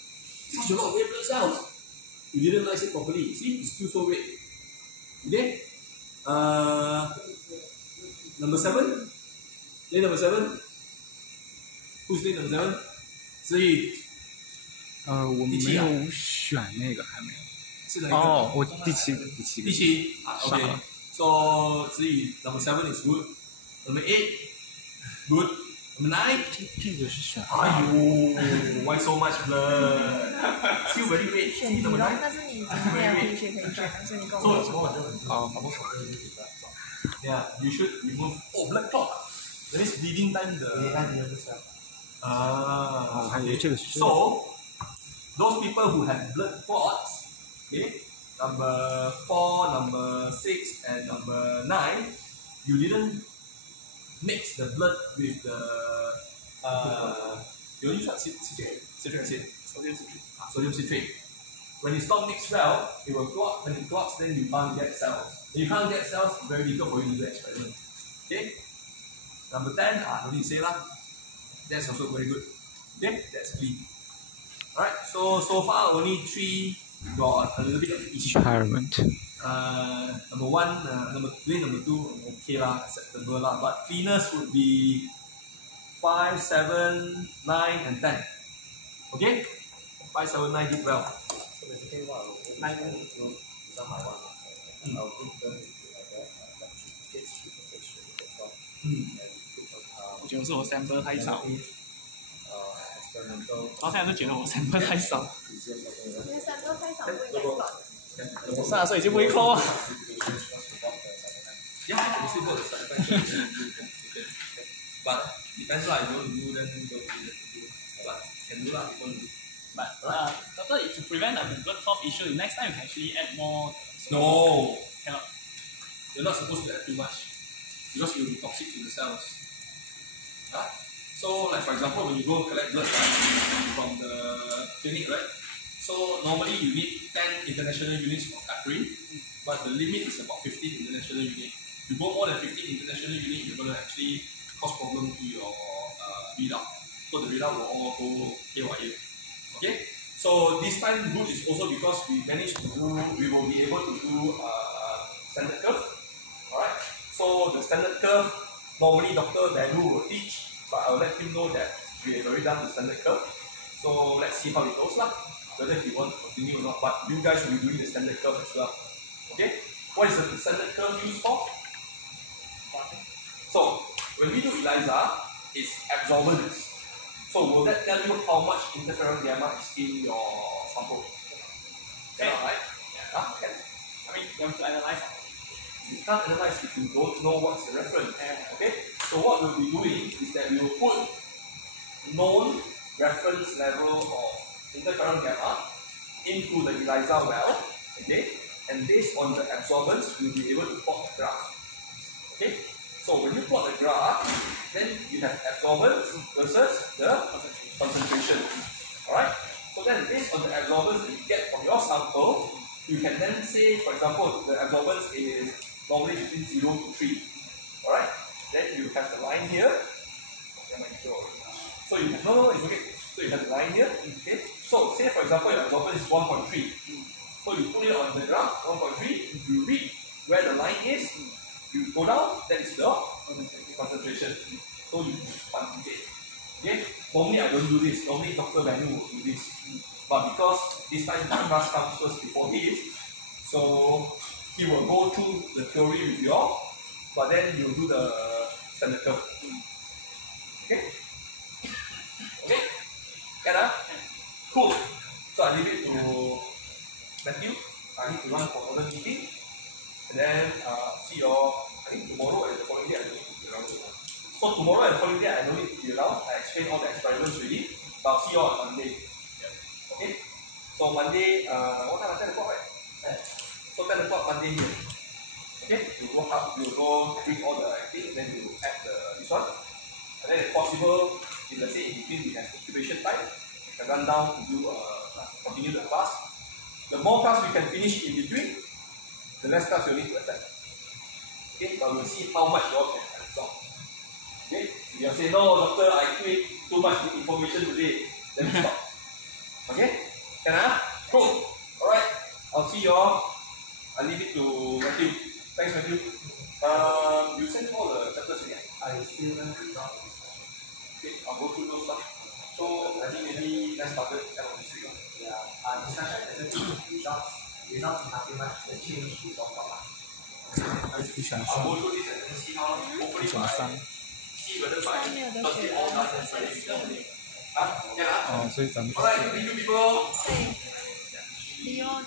Such a lot of red blood cells. You didn't slice it properly. See, it's still so red. Okay? Number 7. Lane number 7. Who's lane number 7? 3.我没有选那个，还没有。是哪一个？哦，我第七个。第七啊 ，OK。So 3 number 7 is good. Number 8 good. Number 9. 这个是选。哎呦 ，why so much blood? Still very red. 选题 Number 咯， 9. 但是你已经没有题学可以选，所以你跟我做说。什么我就很好，好多手都是比较早。 Yeah, you should remove. Oh, blood clot. That means bleeding time 你 the. 看你的是 我还以为这个是。 So those people who have blood clots, okay, number 4, number 6, and number 9, you didn't mix the blood with the you use what? Citric acid. Sodium citrate. When it's not mixed well, it will clot. When it clots, then you can't get cells. When you can't get cells, it's very difficult for you to do experiment. Okay? Number 10, no need to say lah. That's also very good. Okay? That's clean. Alright, so far only 3 got a little bit of issue. Experiment. Number 1, number 2, okay lah, acceptable lah. But cleaners would be 5, 7, 9, and 10. Okay? 5, 7, 9 did well. So basically what I will do is I will design my one. I will group them into like that certificates, that's all. And put 我觉得是我 sample 太少。 experimental 我现在是觉得我sample太少，你的sample太少不应该短。我30岁就不会扣啊。Yeah, you still got the side effects. But depends lah, if you want to do then don't do that. But can do lah, if you want to do. But doctor, to prevent the blood clot issue, next time you can actually add more. No, Cannot. you're not supposed to add too much because it will be toxic to the cells. Huh? So, like for example, when you go collect blood from the clinic, right? So normally you need 10 international units of heparin, but the limit is about 15 international units. You go more than 15 international units, you're going to actually cause problem to your readout. So the readout will all go haywire. Okay? So this time good is also because we managed to do, we will be able to do standard curve. Alright? So the standard curve, normally Dr. Danu will teach, but I'll let him know that we have already done the standard curve. So let's see how it goes lah, whether he wants to continue or not. But you guys will be doing the standard curve as well. Okay? What is the standard curve used for? So when we do ELISA, it's absorbance. So will that tell you how much interferon gamma is in your sample? Cannot, right? Yeah. Can. I mean, you have to analyze. You can't analyze if you don't know what's the reference. Okay? So what we'll be doing is that we will put known reference level of interferon gamma into the ELISA well. Okay? And based on the absorbance, we'll be able to plot the graph. Okay? So when you plot the graph, then you have absorbance versus the concentration. Alright? So then based on the absorbance that you get from your sample, you can then say, for example, the absorbance is normally between 0 to 3. Alright? Then you have the line here. So you have, no, it's okay. So you have the line here. Okay? So say for example your absorbance is 1.3. So you put it on the graph, 1.3, you read where the line is, you go down, that is the concentration. So you quantitate. Okay? Normally I don't do this. Normally Dr. Manu will do this. But because this time the class comes first before his, so he will go through the theory with you all, but then you do the standard curve. Okay? Okay? Can Cool. So I leave it to Matthew. I need to run for another meeting. And then see you all, I think tomorrow and the following day I don't need to be around. So tomorrow and the following day I don't need to be around. I explain all the experiments already. But I'll see you all on Monday. Okay? So Monday, what time? 10 o'clock, right? So 10 o'clock Monday here. Okay? You go up, you go bring all the things, then you add this one. And then if possible, if let's say in between we have incubation time, we can run down to do continue the class. The more class we can finish in between, the less class you need to attend. Okay, but we'll see how much you all can absorb. Okay, if you say, no, doctor, I quit too much information today, then we stop. Okay, can Cool. Alright, I'll see you all. I'll leave it to Matthew. Thanks, Matthew. You sent all the chapters again? I still haven't results. Okay, I'll go through those stuff. So, I think maybe let's start it end of this week. Yeah, discussion results is nothing much. The change we talk about. I'll go through this and then see how, hopefully by, see whether by Thursday all done and Friday. Yeah. 所以咱们 Alright, thank you people. 利用你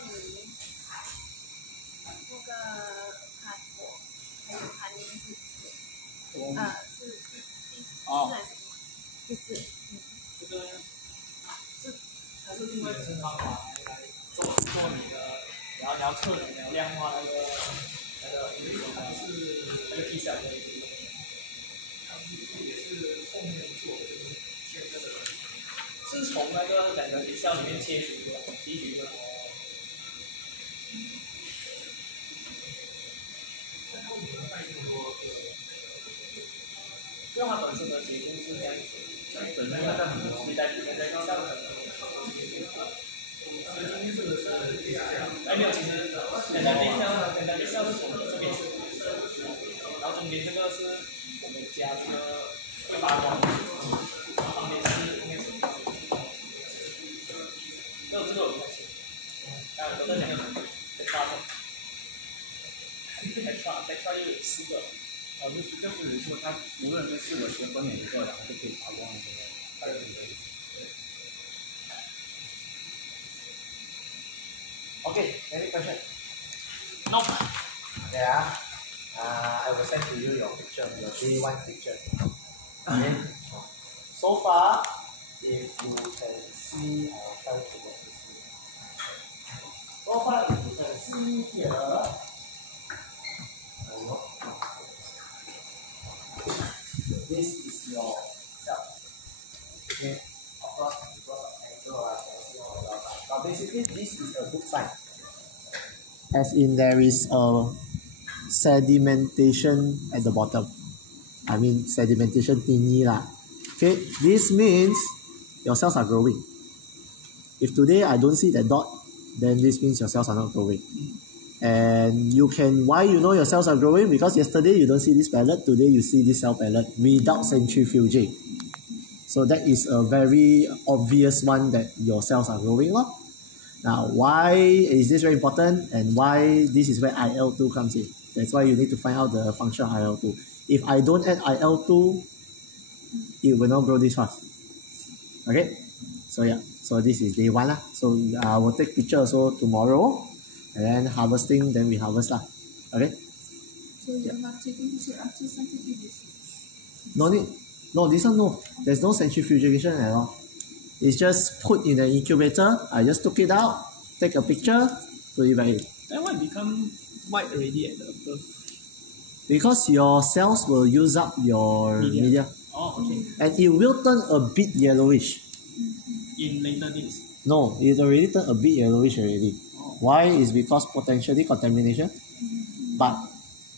那个韩国还有韩英是是第四，这个是它是另外一种方法来做你的，你要测你要量化那个是那个 T 小的，它也是后面做的，就是切这个，是从那个两个 T 小里面切取的，提取的。因为它本身的结构是这样子，本身那个很多，你在上层，哎没有，其实人家地下是从这边，然后中间这个是我们加这个会发光，旁边是应该是，这个我在写，我在讲个什么 ？extra 又有4个。就是说，它无论是4个学分每一个，然后就可以发光的这个，还有 Okay, any question? No. Yeah. I will send to you your picture, your day one picture. Okay. So far, if you can see, I'll try to let you see. So far, if you can see here, this is your cell. Okay. Of course, because of angle, I can see all the outside. But basically, this is a good sign. As in, there is a sedimentation at the bottom. I mean, sedimentation thingy lah. Okay, this means your cells are growing. If today I don't see that dot, then this means your cells are not growing. And you can, why you know your cells are growing? Because yesterday you don't see this pellet, today you see this cell pellet without centrifuging. So that is a very obvious one that your cells are growing. Now, why is this very important and why this is where IL-2 comes in? That's why you need to find out the function of IL-2. If I don't add IL-2, it will not grow this fast. Okay? So yeah, so this is day one. So I will take picture also tomorrow and then harvesting, then we harvest. Okay? So you have taken picture after centrifugation? No need. No, this one no. There's no centrifugation at all. It's just put in an incubator. I just took it out, take a picture, put it back in. Then why become white already at the birth? Because your cells will use up your media. Oh, okay. And it will turn a bit yellowish. In later days. No, it already turned a bit yellowish already. Oh. Why? Is because potentially contamination. But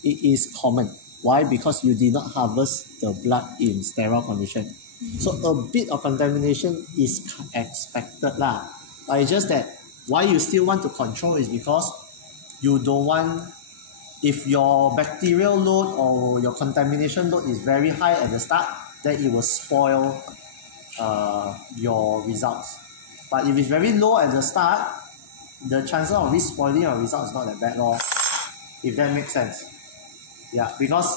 it is common. Why? Because you did not harvest the blood in sterile condition. So a bit of contamination is expected lah. But it's just that why you still want to control is because you don't want, if your bacterial load or your contamination load is very high at the start, then it will spoil your results. But if it's very low at the start, the chances of it spoiling your results is not that bad if that makes sense. Yeah, because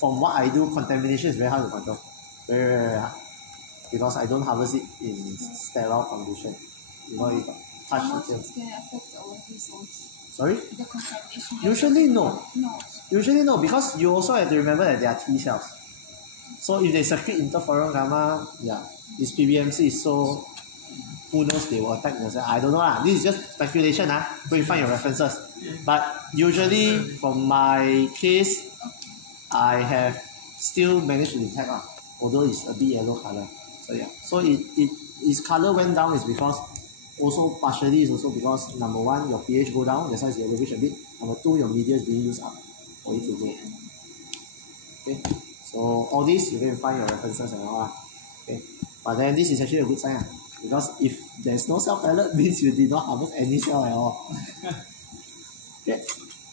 from what I do, contamination is very hard to control. Very hard. Because I don't harvest it in sterile condition. You know, you touch How much it. it can affect our results? Sorry? The contamination? Usually no. No. Usually no, because you also have to remember that they are T cells. So if they secrete interferon gamma, yeah, it's PBMC, so who knows, they will attack the cell. I don't know lah. This is just speculation. Go and find your references. But usually from my case, I have still managed to detect although it's a bit yellow color. So yeah. So its color went down is because also partially is also because number one, your pH go down, that's why it's yellowish a bit. Number two, your media is being used up for it to grow. Okay. So all this you can find your references and all. Okay. But then this is actually a good sign. Because if there's no cell pellet, means you did not harvest any cell at all. Okay.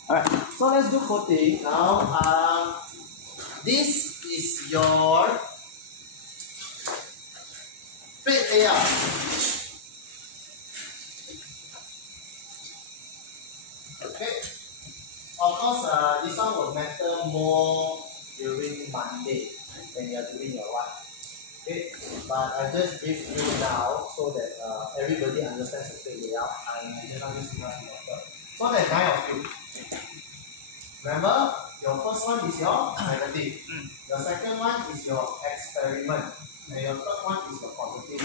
Alright, so let's do coating. Now, this is your plate layer. Okay. Of course, this one will matter more during Monday when you are doing your one. Okay, but I just brief you now so that everybody understands the plate layout. So there are 9 of you. Remember, your first one is your negative. Your second one is your experiment. And your third one is your positive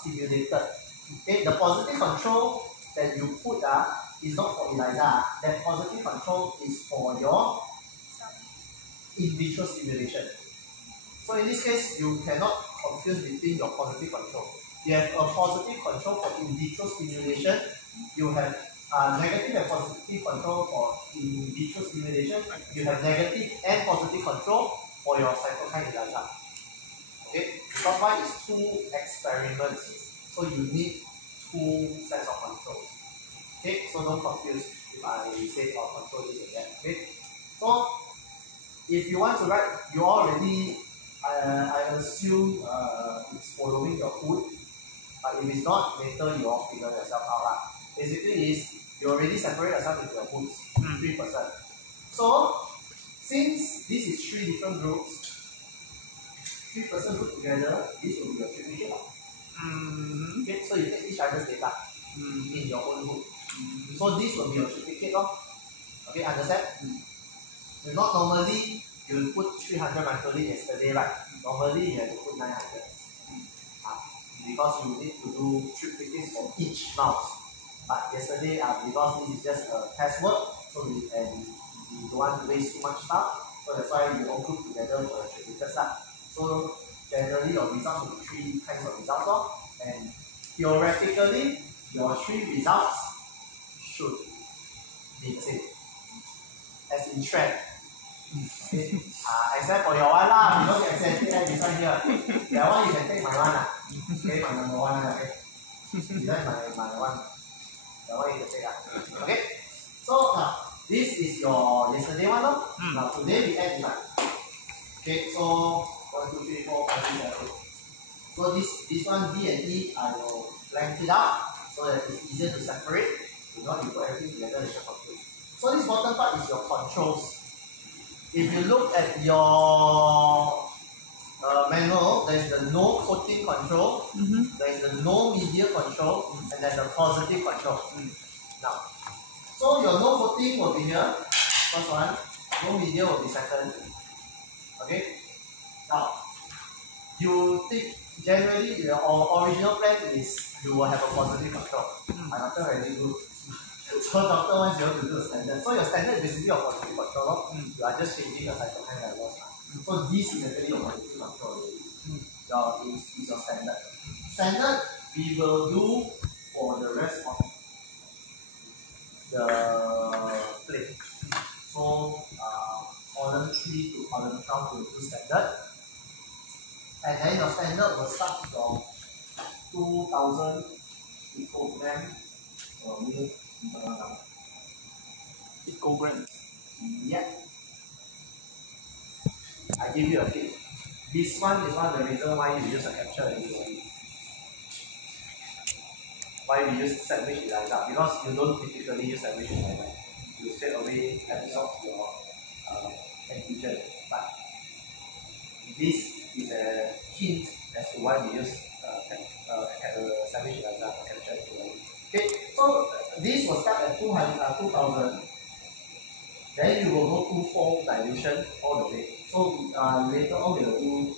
stimulated. Okay, the positive control that you put is not for ELISA. That positive control is for your in vitro stimulation. So in this case, you cannot confuse between your positive control. You have a positive control for in vitro stimulation. You have negative and positive control for in vitro stimulation. You have negative and positive control for your cytokine ELISA. Okay, because why is 2 experiments, so you need 2 sets of controls. Okay, so don't confuse if I say control this and that. Okay, so if you want to write, you already. I assume it's following your hood, but if it's not, later you all figure yourself out. Basically, you already separate yourself into your hoods, 3%. So, since this is 3 different groups, 3% group together, this will be your triplicate. Okay, so you take each other's data in in your own room. So this will be your triplicate. Okay, understand? Not normally you put 300 microliter yesterday, right? Normally you have to put 900. Because you need to do triplicates for each mouse. But yesterday, because this is just a test work, so we don't want to waste too much stuff. So that's why we all group together for the triplicates. So generally your results will be 3 kinds of results. And theoretically, your 3 results should be the same. As in trend. Okay. Except for your one lah, you don't get accepted this one here. That one you can take my one okay, my number 1 okay. This is my one. That one you can take okay. So this is your yesterday one Now today we add this one. Okay, so 1, 2, 3, 4, 5, 6, 7, 8. So this one D and E I will blank it out so that it's easier to separate. If not you put everything together it's confused. So this bottom part is your controls. If you look at your manual, there is the no coating control, there is the no media control, and then the positive control. Now, so your no coating will be here, first one, no media will be second. Okay? Now, you think generally your original plan is you will have a positive control. I doctor already good. So doctor wants you to do a standard. So your standard is basically your positive control. You are just changing the cytokine levels. So this is actually your positive control. Is your standard. Standard we will do for the rest of the plate. So column 3 to column 12 will do standard. And then your standard will start from 2000 picogram per minute. Picogram. Yeah. I give you a tip. This one is one of the reasons why you use a capture antibody. Why we use sandwich ELISA? Because you don't typically use sandwich ELISA. You straight away absorb your antigen. But this is a hint as to why we use sandwich ELISA for capture antibody. Okay, so this will start at 2000. Then you will go to full dilution all the way. So later on we will do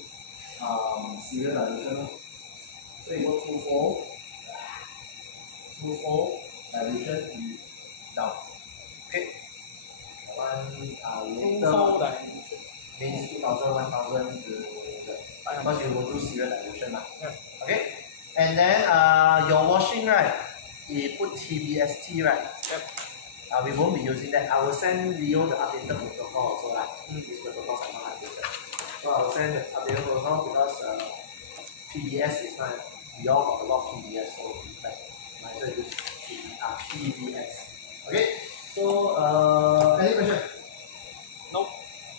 serial dilution. So you go to full dilution down. Okay. One later means 2000, 1000 because you will do serial dilution. Okay. And then your washing, right? You put TBST, right? Yep. We won't be using that. I will send Leo the updated protocol also, right? These protocols are not updated. So I will send the updated protocol because PBS is not, we all got a lot of PBS, so like, might as well use PBS. Okay? So, any question? No.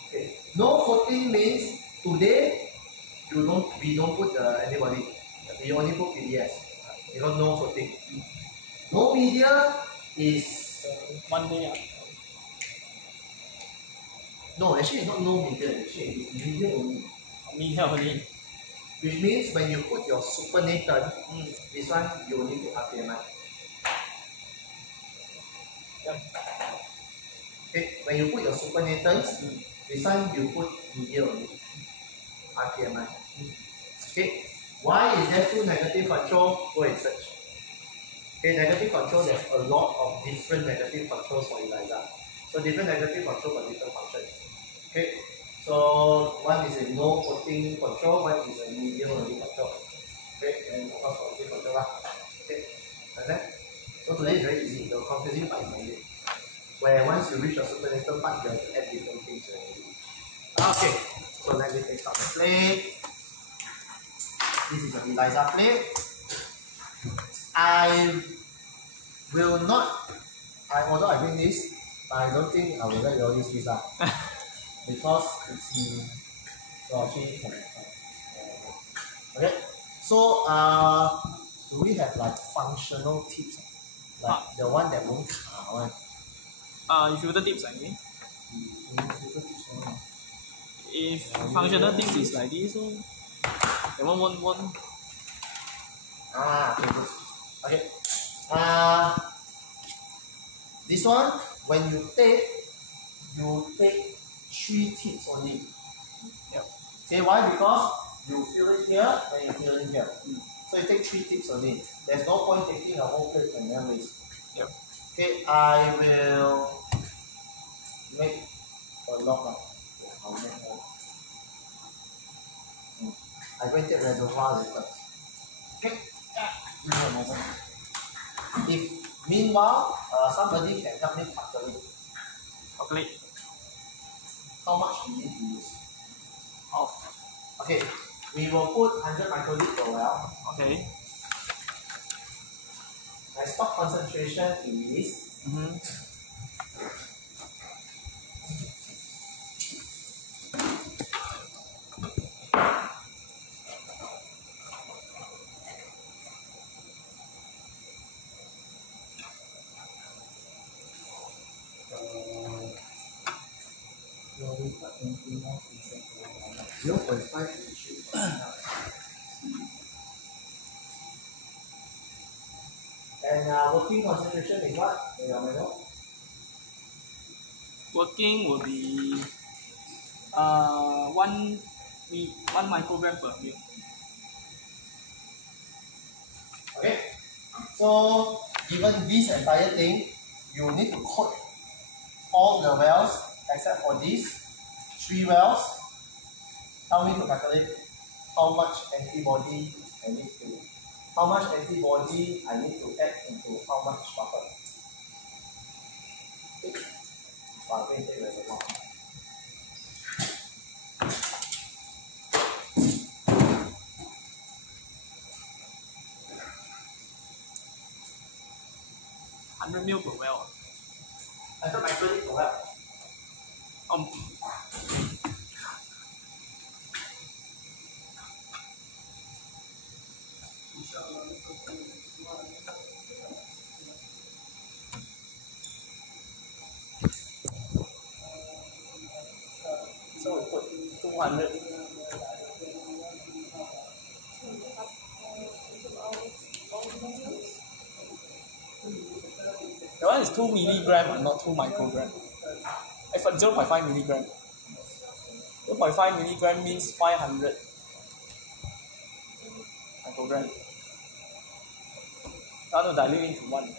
Okay. No coating means today we don't put the antibody. We only put PBS. Because no coating. No media is 1 day. No, actually it's not no media, actually it's media only. Media only. Which means when you put your supernatant, this one you only put RPMI. Yep. Okay, when you put your supernatants, this one you put media only. RPMI. Okay, why is there 2 negative control? Go and search. Okay, negative control, there's a lot of different negative controls for ELISA. So different negative control for different functions. Okay, so one is a no coating control, one is a medium only control. Okay, and of course positive control. Okay, understand? So today is very easy. The confusing part is only where once you reach a supernatant part, you have to add different things already. Okay, so let me take out the plate. This is the ELISA plate. I will not, although I bring this, I don't think I will let you all use this because it's actually okay. So do we have like functional tips? Like the one that won't count one? Filter tips I mean. If functional tips is like this, so that one won't. Okay. This one, when you take 3 tips only. Yep. Okay, why? Because you fill it here, then you fill it here. So you take 3 tips only. There's no point taking a whole plate and then waste. Yep. Okay, I will make a lot now. I'll make more. I'm going to take reservoir first. Okay, give me a moment. If meanwhile, somebody can help me calculate Calculate. how much we need to use. Off. Okay, we will put 100 microliters per well. Okay. My stock concentration is 0.5 and working concentration is what? Working will be 1 microgram per mil. Okay, so given this entire thing, you need to coat all the wells except for these 3 wells. Tell me to calculate how much antibody I need to, how much antibody I need to add into how much buffer. Okay. So I'm going to take reservoir. $100 ml per well. 100 microliters per well. So we put 200. That one is 2 milligram and not 2 microgram. 0.5 milligram. 0.5 milligram means 500 microgram. I want to dilute into 1.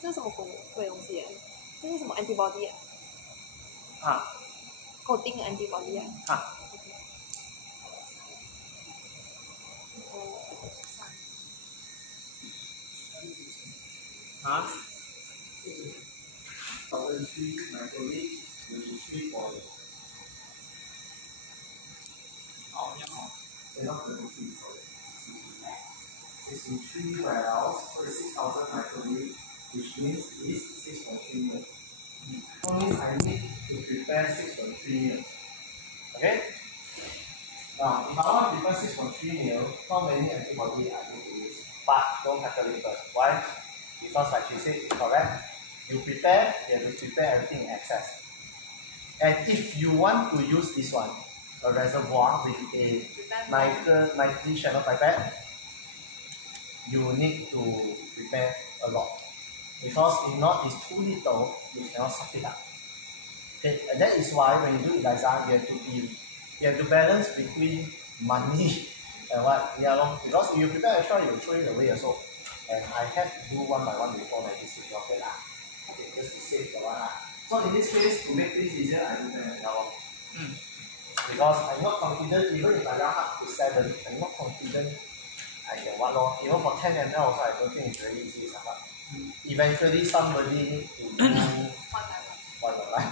这是什么鬼东西？这是什么 antibody 啊？ coating antibody 啊？ 啊1,300 microliters will be 3 oil. 哦，一樣哦。 They're not going to be 63 wells, so it's 6,000 microliters, which means it's 6.3 ml. So means I need to prepare 6.3 ml. Okay? Now, if I want to prepare 6.3 ml, how many antibody I need to use? But don't calculate first. Why? Because like she said, it's correct. You prepare, you have to prepare everything in excess. And if you want to use this one, a reservoir with a nitrogen channel pipette, you need to prepare a lot. Because if not, it's too little, you cannot suck it up. Okay, and that is why when you do ELISA, you have to balance between money and what? Yeah, because if you prepare extra, you throw it away also. And I have to do one by one before 96 okay, okay, just to save the one. So in this case, to make things easier, I do that. Because I'm not confident, even if I run up to 7, I'm not confident I can what long. Even for 10 ml also, I don't think it's very easy. Eventually, somebody needs to do one by one.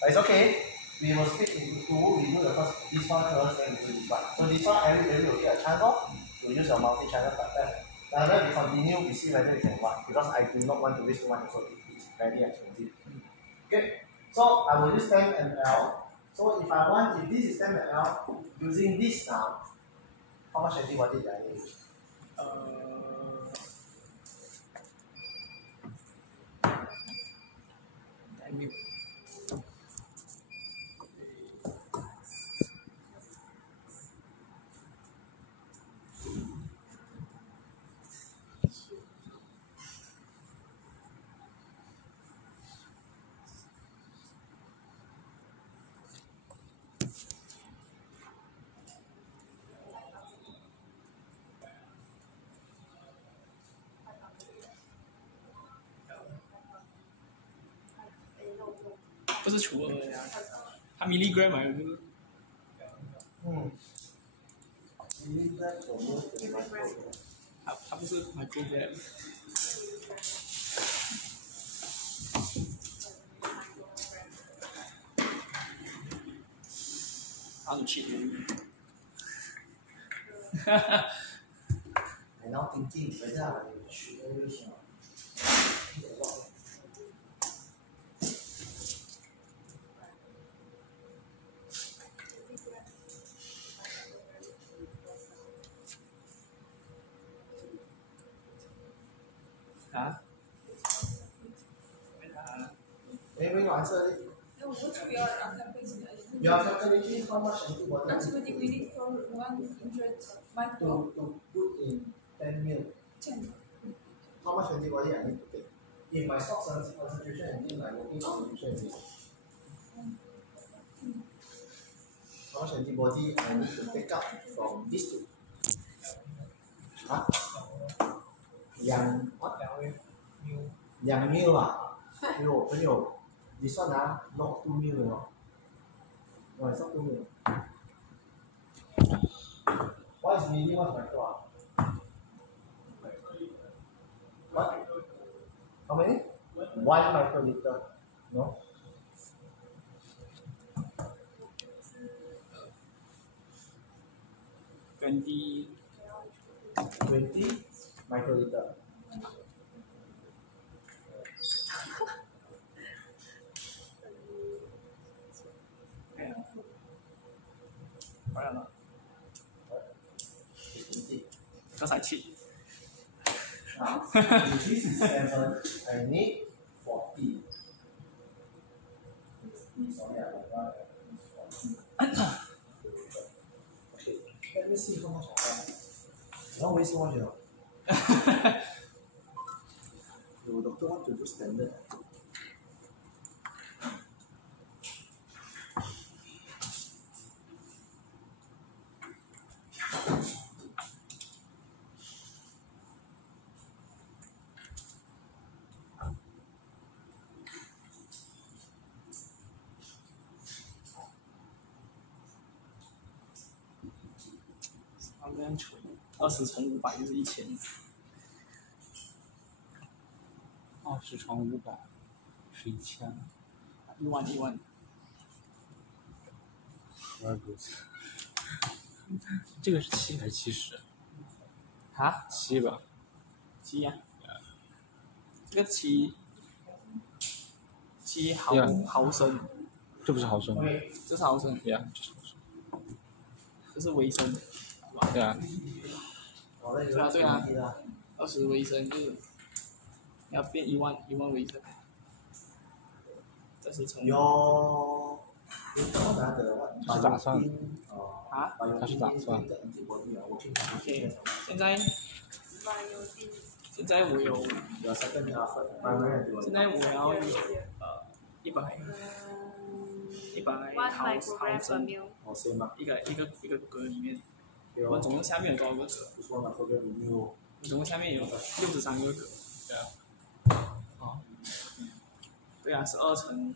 But it's okay. We will split into 2. We do the first, this one first, then we do this one. So this one, everybody will get a chance to use your multi-channel pattern. Now then we continue, we see whether we can work. Because I do not want to waste too much, so it's very expensive. Okay, so I will use 10 ml. So if this is 10 ml, using this now, how much antibody do I need?不是除2呀，它 milligram 还是？它不是 microgram。how to cheat I now thinking whether I should always Anybody want to answer it? No, what's your calculation? Your calculation how much antibody Antibody we need for 100 micro. to put in 10 ml. 10. How much antibody I need to take? If my stock concentration and in my working concentration is how much antibody I need to take up from these two? Huh? What? 2 ml 啊？朋友 this one not 2 ml no, it's not 2 ml. What is milli, what is micro? What? How many? 1 microliter. No? $20 microliter. Because I cheat. Now, if this is 7, I need 40. Sorry, I forgot. Okay, let me see how much I have. Don't waste so much, you know. The doctor want to do standard. $20乘500就是1000。20乘500是1000。1万。这个是7还是70？啊7吧。7呀。这个7毫升。这不是毫升。这是毫升。对呀，这是毫升。这是微升。对啊。对啊，20微升就是要变1万微升。这是乘。是咋算？啊？它是咋算 ？OK， 现在我有，现在我要有100毫升，一个格里面。我们总共下面有多少个格？总共下面有63个格。对啊。哦。对啊，12乘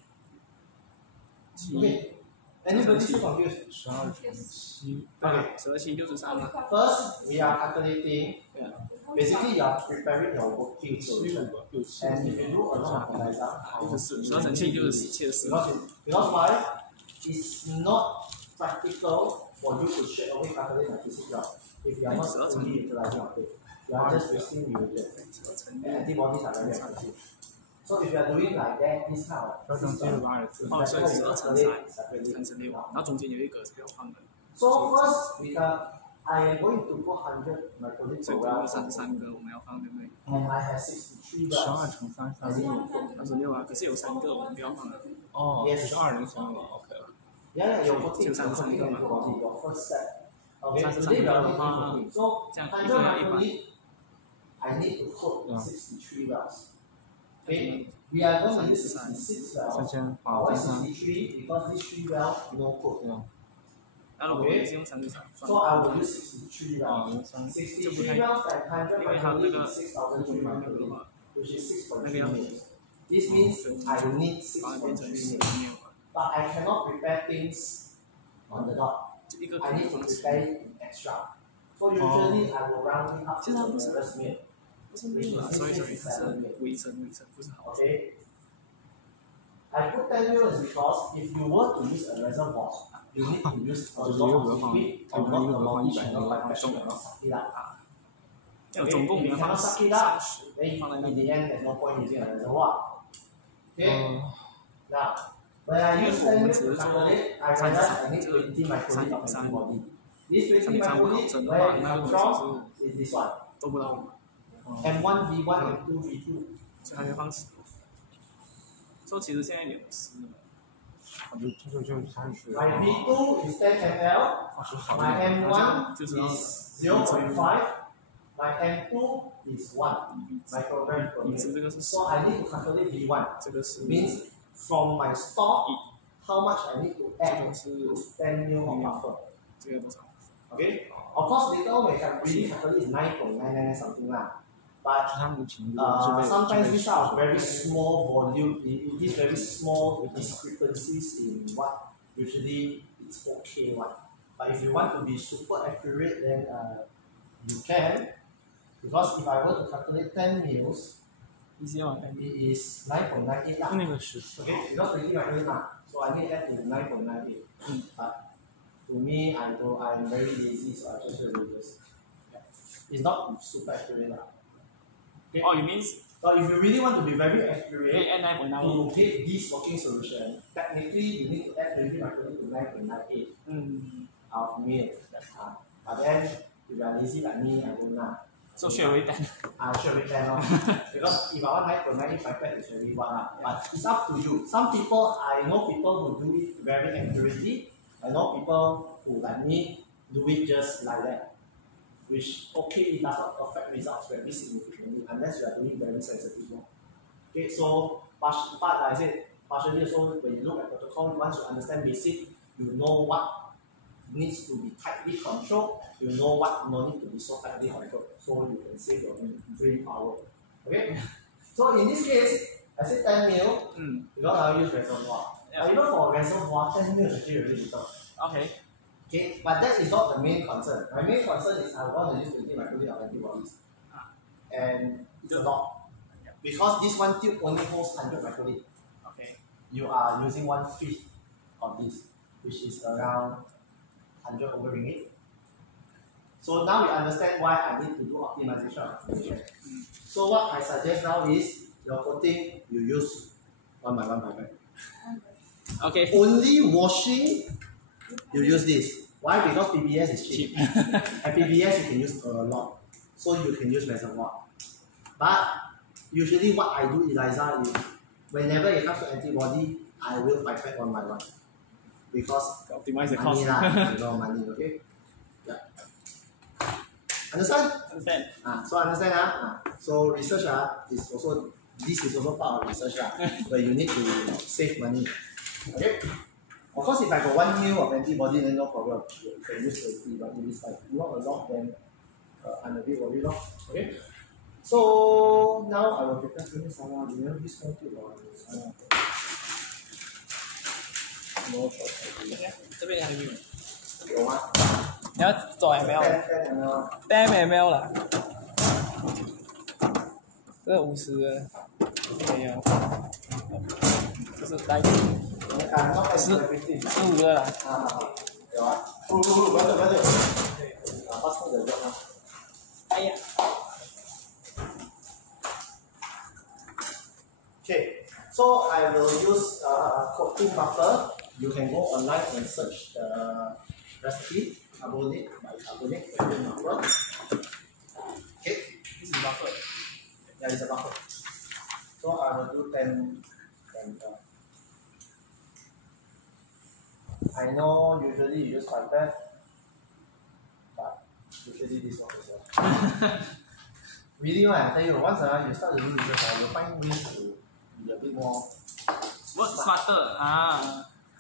7。Anybody still confused? 12乘7。对，12、7、63嘛。First, we are calculating. Basically, you are preparing your working solution. And if you do a lot of analysis, 12乘7 74。Because why? It's not practical for you to straight away calculate the physics route if you are not fully utilizing your brain. You are just wasting reagent. And antibodies are very expensive. So if you are doing like that, this kind of 调整7和84。哦，所以是2×3，3×6，然后中间有一格是不要放的。So first, I am going to put 100 microliter 所以 per 这个 well. 33个我们要放，对不对And I have 63 12 wells. 乘3 36。 36啊，可是有3个我们不要放了。哦，这是2人生了 ，OK 了。Yeah, you're putting就33个嘛。 your first set. Okay, 33 today we 个 are 的话 going to so 这样 100 一个要100 microliter, I need to put 嗯 63 wells. Okay, we are going to use 66 wells. 3800 Why 加3。 63? Because these 3 wells no put. 对啊。那如果也是用33 So I will use 63 啊， wells. 用3。 63 wells and 100 因为它那 microliter 个 is 6,300 那个的 microliter, 话， which is 6.3 那个要 mils. This means I need 把它变成 6.3 10 mils. 秒吧， But I cannot prepare things on the dot. 一个 I 可 need 以 to 放10 prepare it in extra. So usually I will round it up to 其实它 the 不是 nearest meal. 不是没有啦，sorry，它是微生，不是好。 Okay. I put 10 mil is because if you were to use a reservoir, you need to use a lot of liquid or not a lot each and every fraction cannot suck it up. 要总共你要放 suck it up, 30， then 放在那 in 里。 the end there's no point using a reservoir. Okay. Now, when I 因为 use 我 10 mil 们只 to 是做 calculate, I realize I need 20 microliter of antibody. This 20 3:3不好 microliter 整的 where 话， it 那个 comes 东 from 西 is this one. 是都不到的， M1 V1 M2 V2. 所以还要放10。所以其实现在也10了。就30。 My V2 is 10 ml. My M1 is 0.5. My M2 is 1 microgram per 你吃 minute. 这个是 So I need to calculate V1. 这个是 Means from my stock, how much I need to 这 add 个是 to 10 ml of buffer. 这个多少？ Okay. Of course, later on we can really calculate is 9.99 something lah. But 他们请 sometimes these are very small volume, these very small discrepancies in what usually it's okay one. But if you want to be super accurate, then you can. Because if I were to calculate 10 mils, 一些嘛， it is 9.98 lah. 那个14。 Okay, because 20 microliter lah, so I need that to 9.98. But to me, I'm very lazy, so I just really just. It's not super accurate lah. Okay. Oh, it means But if you really want to be very accurate, add 9.98。 to get this working solution, technically you need to add 20 microliter to 9.98 of milk. But then, if you are lazy like me, I don't know. So straight away 10。 I should be 10 because if I want 9.98, my pet is really what. But it's up to you. Some people, I know people who do it very accurately. I know people who, like me, do it just like that. Which, okay, it does not affect results very significantly unless you are doing very sensitive. Okay, so, but like I said, partially also, when you look at protocol, once you understand basic, you know what needs to be tightly controlled, you know what no need to be so tightly controlled, so you can save your brain power. Okay? So in this case, I said 10 mil, because I'll use reservoir. Yeah. But even for reservoir, 10 mil is actually really little. OK。 Okay, but that is not the main concern. My main concern is I want to use 20 microliter of antibodies. And it's a lot. Because this one tube only holds 100 microliter. OK。 You are using 1/5 of this, which is around 100 over ringgit. So now we understand why I need to do optimization of filtration. So what I suggest now is your coating you use 1 by 1 by 1. OK。 Only washing you use this. Why? Because PBS is cheap. And PBS you can use a lot. So you can use reservoir. But usually what I do, Eliza, is whenever it comes to antibody, I will pipette 1 by 1. Because Optimize the money cost。lah, you know, money, okay? Yeah. Understand? Understand。 So understand so research is also, this is also part of research where you need to save money. Okay? Of course, if I got 1 mil of antibody, then no problem. You can use 20, but if it's like not a lot, then I'm a bit worried. Okay? So now I will prepare for this one. You know this one too, or no choice. 这边还有。有吗？你要走 ml。 10 ml 10 ml 啦。这50的没有。这是来15的啦。有啊。不，不要走。发送人啊。哎呀。Okay. So I will use coating buffer. You can go online and search the recipe. Carbonate, bicarbonate, coating buffer. Okay, this is buffer. yeah, it's a buffer. So I will do 10. I know usually you use pipette, but usually this one as well. Really, I tell you, once you start to use this, you'll find ways to be a bit more. What smarter?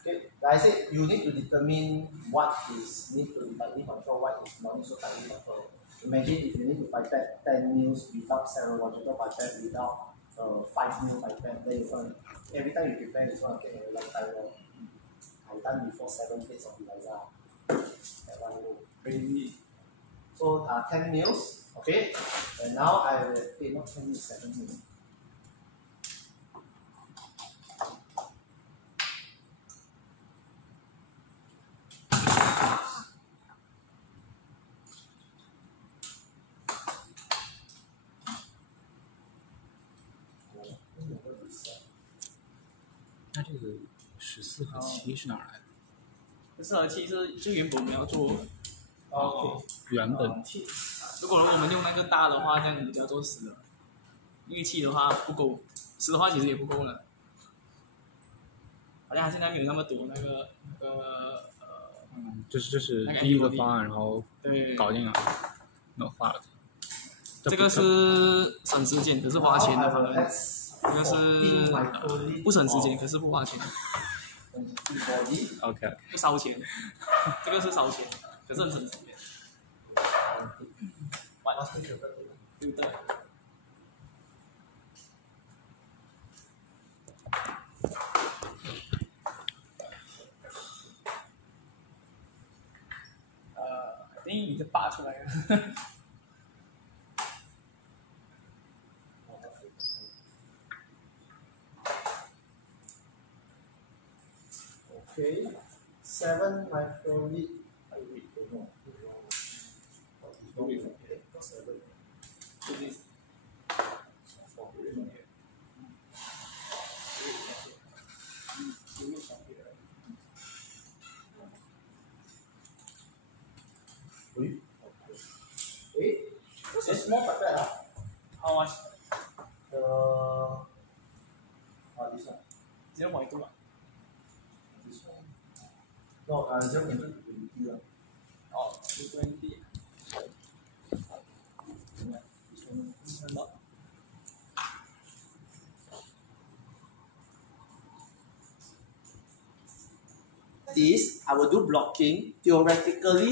Okay, like I said, you need to determine what is need to be tightly controlled, what is not so tightly controlled. Imagine if you need to pipette 10 mils without serological pipette, without 5 mil pipette, then it's going every time you prepare, it's going to get a lot tighter. I've done before 7 plates of ELISA at one go. Really? So 10 mils, okay, and now I will, not 10 mils, 7 mils.那这个14和7是哪来的14和7是就原本我们要做OK，原本如果我们用那个大的话，这样比较做10的，因为7的话不够，10的话其实也不够了。好像它现在没有那么多那个这是第一个方案，然后对搞定了，那我画了。这个是省时间可是花钱的方案，这个是不省时间可是不花钱。OK， 不烧钱，这个是烧钱，可是很省时间。对的。你就拔出来了。Okay, 7 microliter. I read the no. This is small pipette, huh? How much? This one. 0.2 This one. No, 0.2. Oh, 220. This one not. This, I will do blocking. Theoretically,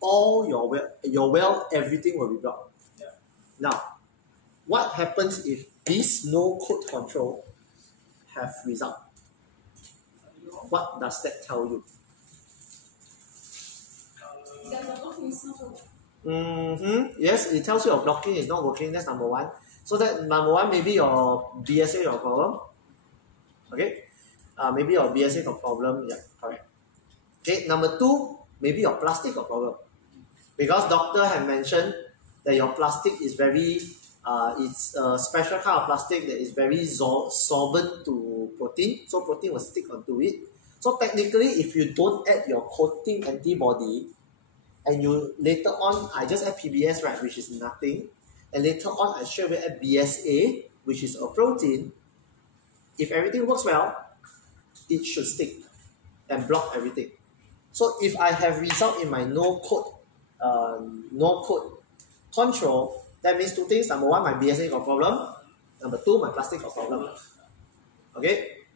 all your well, everything will be blocked. Yeah. Now, what happens if this no code control have result? What does that tell you? Yes, it tells you your blocking is not working. That's number one. So that number one, maybe your BSA your problem. Okay, maybe your BSA got problem. Yeah, correct. Okay, number two, maybe your plastic got problem. Because doctor had mentioned that your plastic is very, it's a special kind of plastic that is very sorbent to protein. So protein will stick onto it. So technically, if you don't add your coating antibody, and you later on, I just add PBS, right, which is nothing. And later on, I straight away add BSA, which is a protein. If everything works well, it should stick and block everything. So if I have result in my no code control, that means two things. Number one, my BSA got problem. Number two, my plastic got problem. Okay?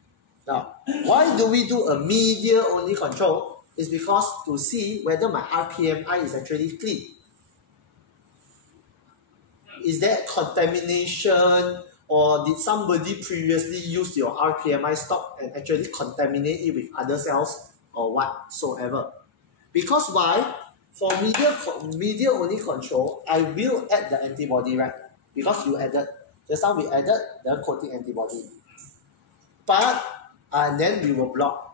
Now, why do we do a media only control? It's because to see whether my RPMI is actually clean. Is there contamination, or did somebody previously use your RPMI stock and actually contaminate it with other cells or whatsoever? Because why? For media only control, I will add the antibody, right? Because you added, just now we added the coating antibody. But, and then we will block.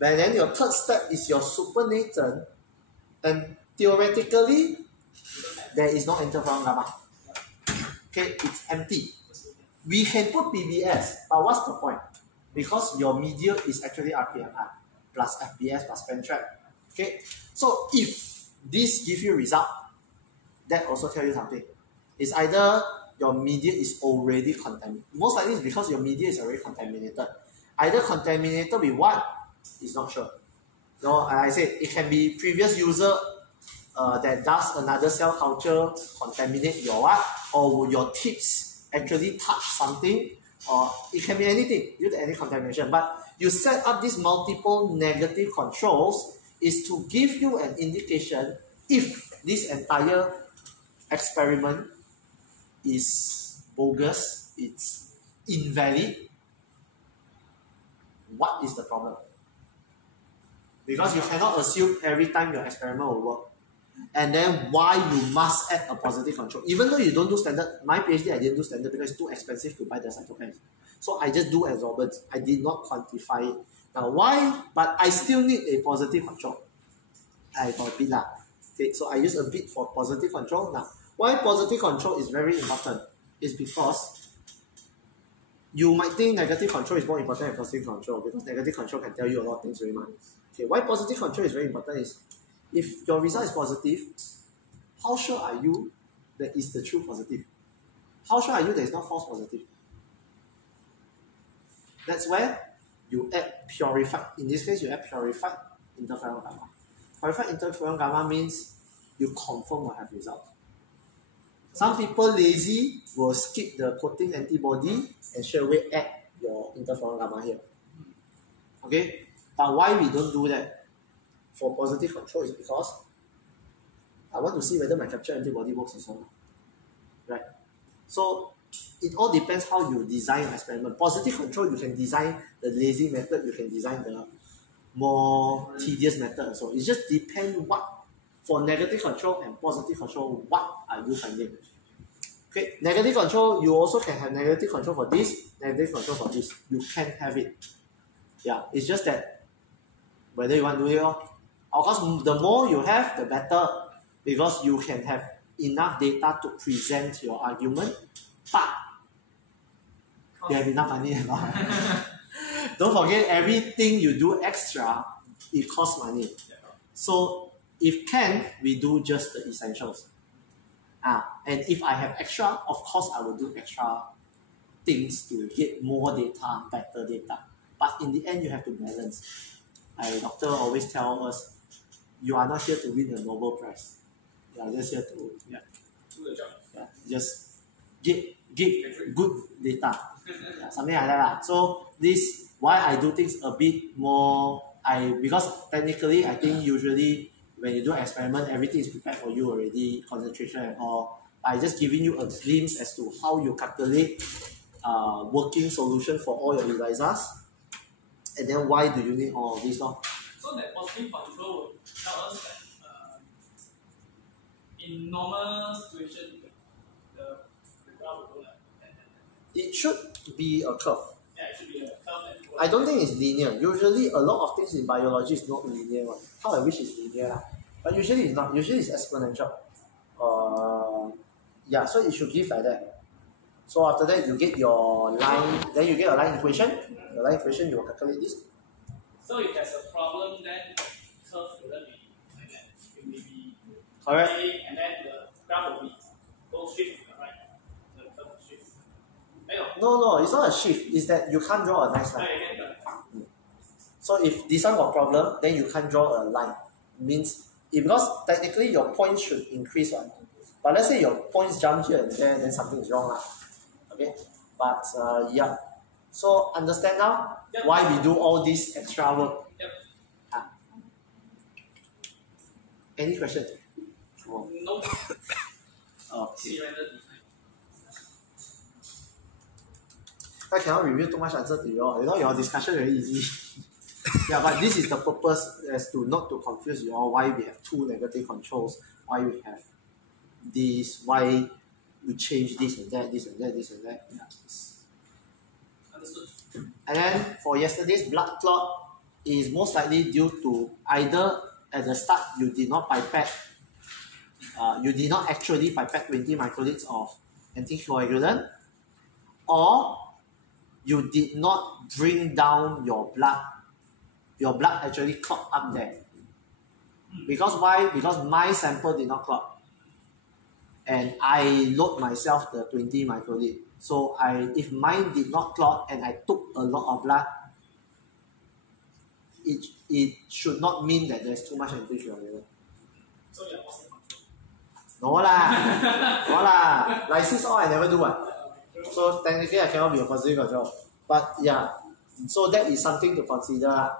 And then your third step is your supernatant, and theoretically, there is no interferon gamma. Okay, it's empty. We can put PBS, but what's the point? Because your media is actually RPMI plus FPS plus pen trap. Okay, so if this gives you result, that also tells you something. It's either your media is already contaminated. Most likely it's because your media is already contaminated. Either contaminated with what? It's not sure. No, I said it can be previous user that does another cell culture contaminate your what? Or will your tips actually touch something? Or it can be anything due to any contamination. But you set up these multiple negative controls is to give you an indication if this entire experiment is bogus, it's invalid, what is the problem? Because you cannot assume every time your experiment will work. And then why you must add a positive control. Even though you don't do standard, my PhD I didn't do standard because it's too expensive to buy the cytokines. So I just do adsorbents. I did not quantify it. Now why? But I still need a positive control. I got a bit lah. Okay, so I use a bit for positive control. Now, why positive control is very important is because you might think negative control is more important than positive control because negative control can tell you a lot of things very much. Okay, why positive control is very important is if your result is positive, how sure are you that it's the true positive? How sure are you that it's not false positive? That's where you add purified. In this case, you add purified interferon gamma. Purified interferon gamma means you confirm will have result. Some people lazy will skip the coating antibody and straight away add your interferon gamma here. Okay? But why we don't do that for positive control is because I want to see whether my capture antibody works as well. Right? So it all depends how you design your experiment. Positive control, you can design the lazy method, you can design the more tedious method. So it just depends what, for negative control and positive control, what are you finding? Okay, negative control, you also can have negative control for this, negative control for this. You can have it. Yeah, it's just that whether you want to do it or of course, the more you have, the better, because you can have enough data to present your argument, but you have enough money. Don't forget, everything you do extra, it costs money. So if can, we do just the essentials. And if I have extra, of course I will do extra things to get more data, better data. But in the end, you have to balance. My doctor always tells us, you are not here to win the Nobel Prize. You are just here to do the job. Just get good data. Something like that. So this why I do things a bit more. Because technically I think usually when you do an experiment, everything is prepared for you already, concentration and all. I just giving you a glimpse as to how you calculate working solution for all your ELISAs, and then why do you need all of this? No? So that positive control will tell us that in normal situation, the graph will go like that. It should be a curve. Yeah, it should be a curve that goes. I don't think it's linear. Usually a lot of things in biology is not linear one. How I wish it's linear. But usually it's not. Usually it's exponential. Yeah, so it should give like that. So after that you get your line, then you get a line equation. The line equation you will calculate this. So if there's a problem, then the curve wouldn't be like that. It will be Correct. A, and then the graph will be go shift to the right. The curve will shift. No, it's not a shift. It's that you can't draw a nice line. So if this one got problem, then you can't draw a line. Means because technically your points should increase one. But let's say your points jump here and there, then something is wrong. Okay? But yeah. So understand now why we do all this extra work. Yep. Any question? No. Okay. I cannot review too much answer to you all. You know, your discussion very easy. Yeah, but this is the purpose as to not to confuse you all why we have two negative controls, why we have this, why we change this and that, this and that, this and that. Yeah. Understood. And then for yesterday's blood clot is most likely due to either at the start you did not pipette, you did not actually pipette 20 microliters of anticoagulant, or you did not bring down your blood actually clot up there. Because why? Because my sample did not clot. And I load myself the 20 microliter. So if mine did not clot and I took a lot of blood, it should not mean that there's too much anti in your liver. So you're also No lah. Like this all I never do one. So technically I cannot be a positive control. But yeah, so that is something to consider.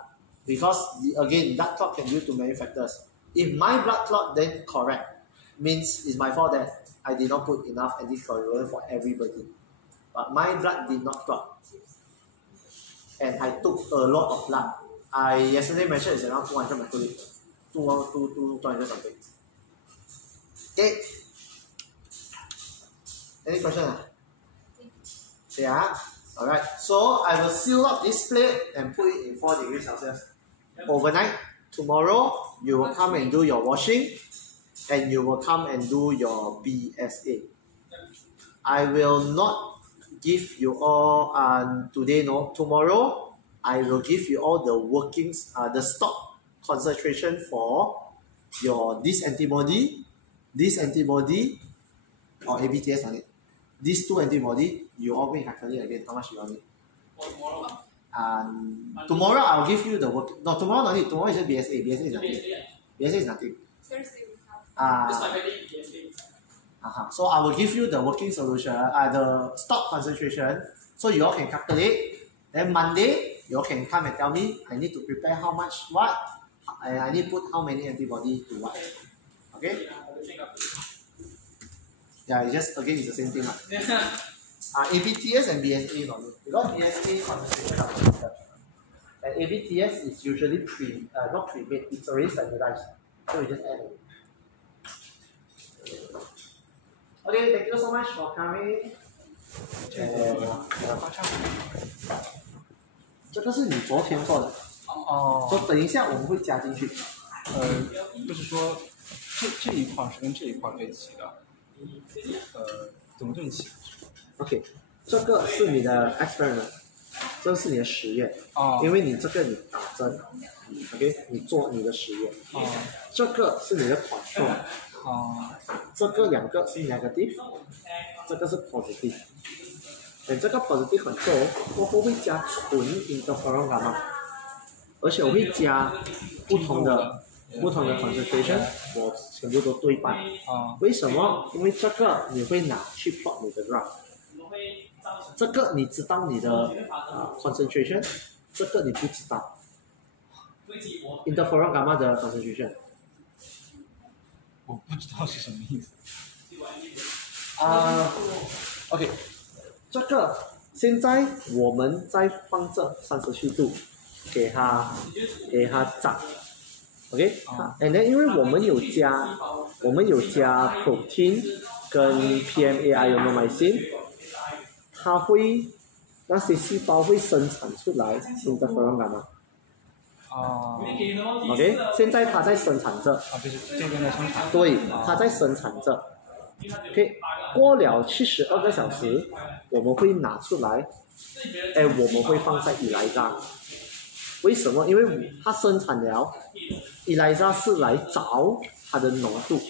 Because again, blood clot can be due to many factors. If my blood clot, then correct. Means it's my fault that I did not put enough anticoagulant for everybody. But my blood did not clot. And I took a lot of blood. I yesterday measured it's around 200 microliter. 200 something. Okay. Any question? Yeah. Alright. So I will seal up this plate and put it in 4 degrees Celsius. Overnight. Tomorrow you will come and do your washing. And you will come and do your BSA. I will not give you all today, no. Tomorrow, I will give you all the workings, the stock concentration for this antibody, or ABTS on it. These 2 antibody, you all may calculate again how much you want it. Tomorrow I'll give you the work. No, tomorrow not it. Tomorrow is just BSA. BSA is nothing. BSA is nothing. So I will give you the working solution, the stock concentration, so you all can calculate. Then Monday, you all can come and tell me, I need to prepare how much what, and I need to put how many antibody to what. Okay? Yeah, it's just, again, it's the same thing. ABTS and BSA for me. Because BSA concentration are different. And ABTS is usually not pre-made, it's already standardized. So you just add it. Okay, thank you so much for coming. 这个是你昨天做的哦，所以等一下我们会加进去。就是说这一块是跟这一块对齐的，怎么对齐 ？OK， 这个是你的 experiment， 这是你的实验。哦。因为你这个你打针 ，OK， 你做你的实验。哦。这个是你的 control。这个2个是 negative， 这个是 positive。这个 positive control 过后会加纯 interferon gamma， 而且我会加不同的 concentration， 我全部都对半。为什么？因为这个你会拿去 plot 你的 graph， 这个你知道你的concentration， 这个你不知道 interferon gamma 的 concentration。我不知道是什么意思。OK， 这个现在我们再放这37度，给它炸 ，OK， and then 因为我们有加 protein 跟 PMA ionomycin， 它会那些细胞会生产出来 interferon gamma。OK， 现在它在生产着。就是这边在生产。对，它在生产着。OK， 过了72个小时，我们会拿出来，我们会放在ELISA。为什么？因为它生产了，ELISA 是来找它的浓度，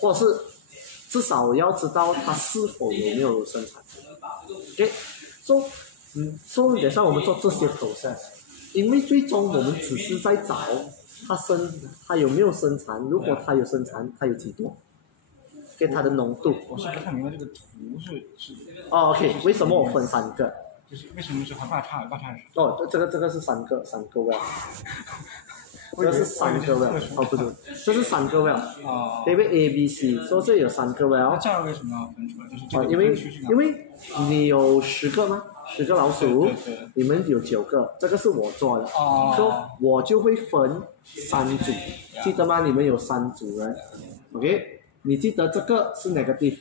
或者是至少要知道它是否有没有生产。OK，so 等下我们做这些 process。因为最终我们只是在找它有没有生产，如果它有生产，它有几多，跟它的浓度。我是不太明白这个图是。OK， 为什么我分3个？就是为什么是大差？这个是3个 well， 这是3个 well， 不是，这是3个 well， 因为 A、B、C， 所以这有3个 well。那这样为什么要分出来？就是这个因为你有10个吗？10个老鼠，你们有9个，这个是我做的，所以我就会分3组，记得吗？你们有3组人 ，OK？ 你记得这个是negative，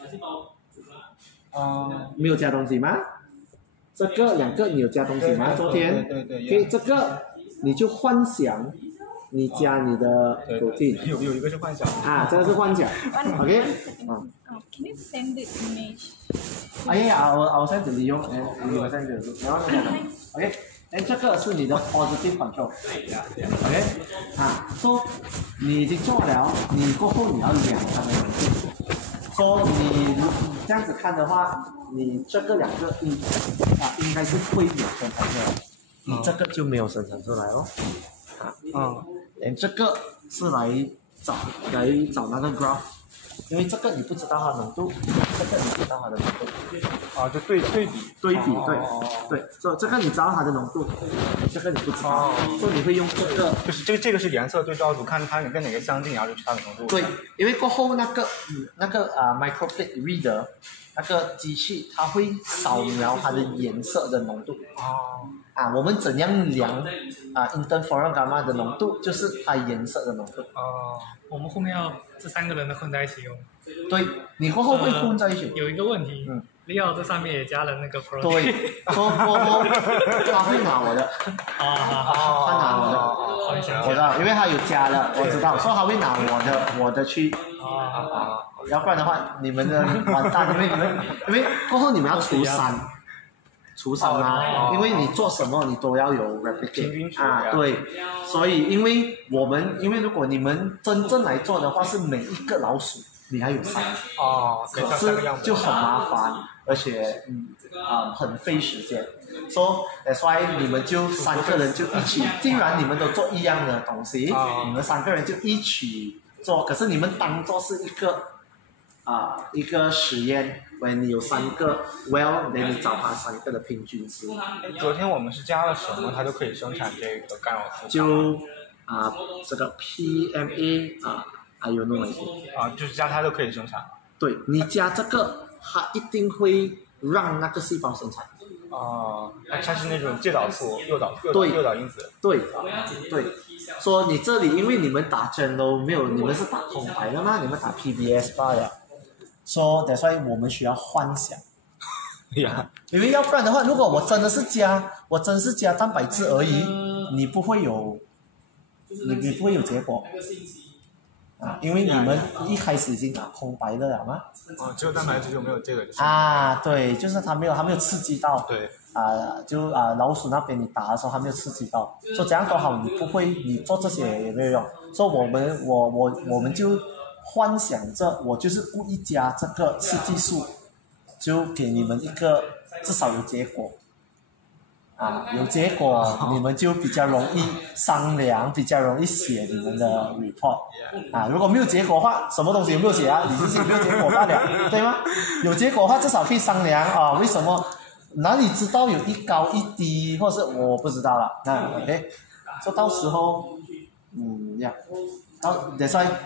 没有加东西吗？这个2个你有加东西吗？昨天，对，这个你就幻想你加你的 protein， 有一个是幻想这个是幻想 ，OK？ Can you send the image? I'll send to Leo and you will send to Leo. OK， 这个是你的 positive control。OK， so 你已经做了，你过后你要量它的浓度。So 你这样子看的话，你这个两个应该是会有生产出来，你这个就没有生产出来哦。这个是来找那个 graph。因为这个你不知道它的浓度，这个你知道它的浓度，就对比，对，所以这个你知道它的浓度，这个你不知道，所以你会用这个，就是这个是颜色对照组，看它跟哪个相近，然后就知道它的浓度。对，因为过后那个microplate reader 那个机器，它会扫描它的颜色的浓度。我们怎样量interferon gamma 的浓度，就是它颜色的浓度。我们后面要这3个人的混在一起用。对，你过后会混在一起。有一个问题，Leo 这上面也加了那个 protein。对，过后他会拿我的。他拿我的。我知道，因为他有加了，我知道，所以他会拿我的去。要不然的话，你们的完蛋，因为过后你们要除3嘛，因为你做什么你都要有 replicate 对，所以因为如果你们真正来做的话，是每一个老鼠你还有3，可是就很麻烦，而且很费时间，所以 that's why 你们就3个人就一起，既然你们都做一样的东西，你们3个人就一起做，可是你们当做是一个实验。when 你有3个 well， then 你找它3个的平均值。昨天我们是加了什么，它就可以生产这个干扰素？就这个 PMA 还有那么一些就是加它就可以生产。对，你加这个，它一定会让那个细胞生产。它是那种介导素、诱导因子。对。说你这里，因为你们打针都没有，你们是打空白的吗？你们打 PBS 罢了。So that's why 我们需要幻想，因为要不然的话，如果我真是加蛋白质而已，你不会有结果，因为你们一开始已经打空白的了嘛。只有蛋白质就没有这个。对，就是它没有刺激到。对。老鼠那边你打的时候还没有刺激到，说怎样都好，你做这些也没有用。所以我们就幻想着，我就是故意加这个刺激素，就给你们一个至少有结果。有结果你们就比较容易商量，比较容易写你们的 report。如果没有结果的话，什么东西有没有写你就是没有结果罢了，对吗？有结果的话，至少可以商量为什么？哪里知道有一高一低，或是我不知道了。OK， 说到时候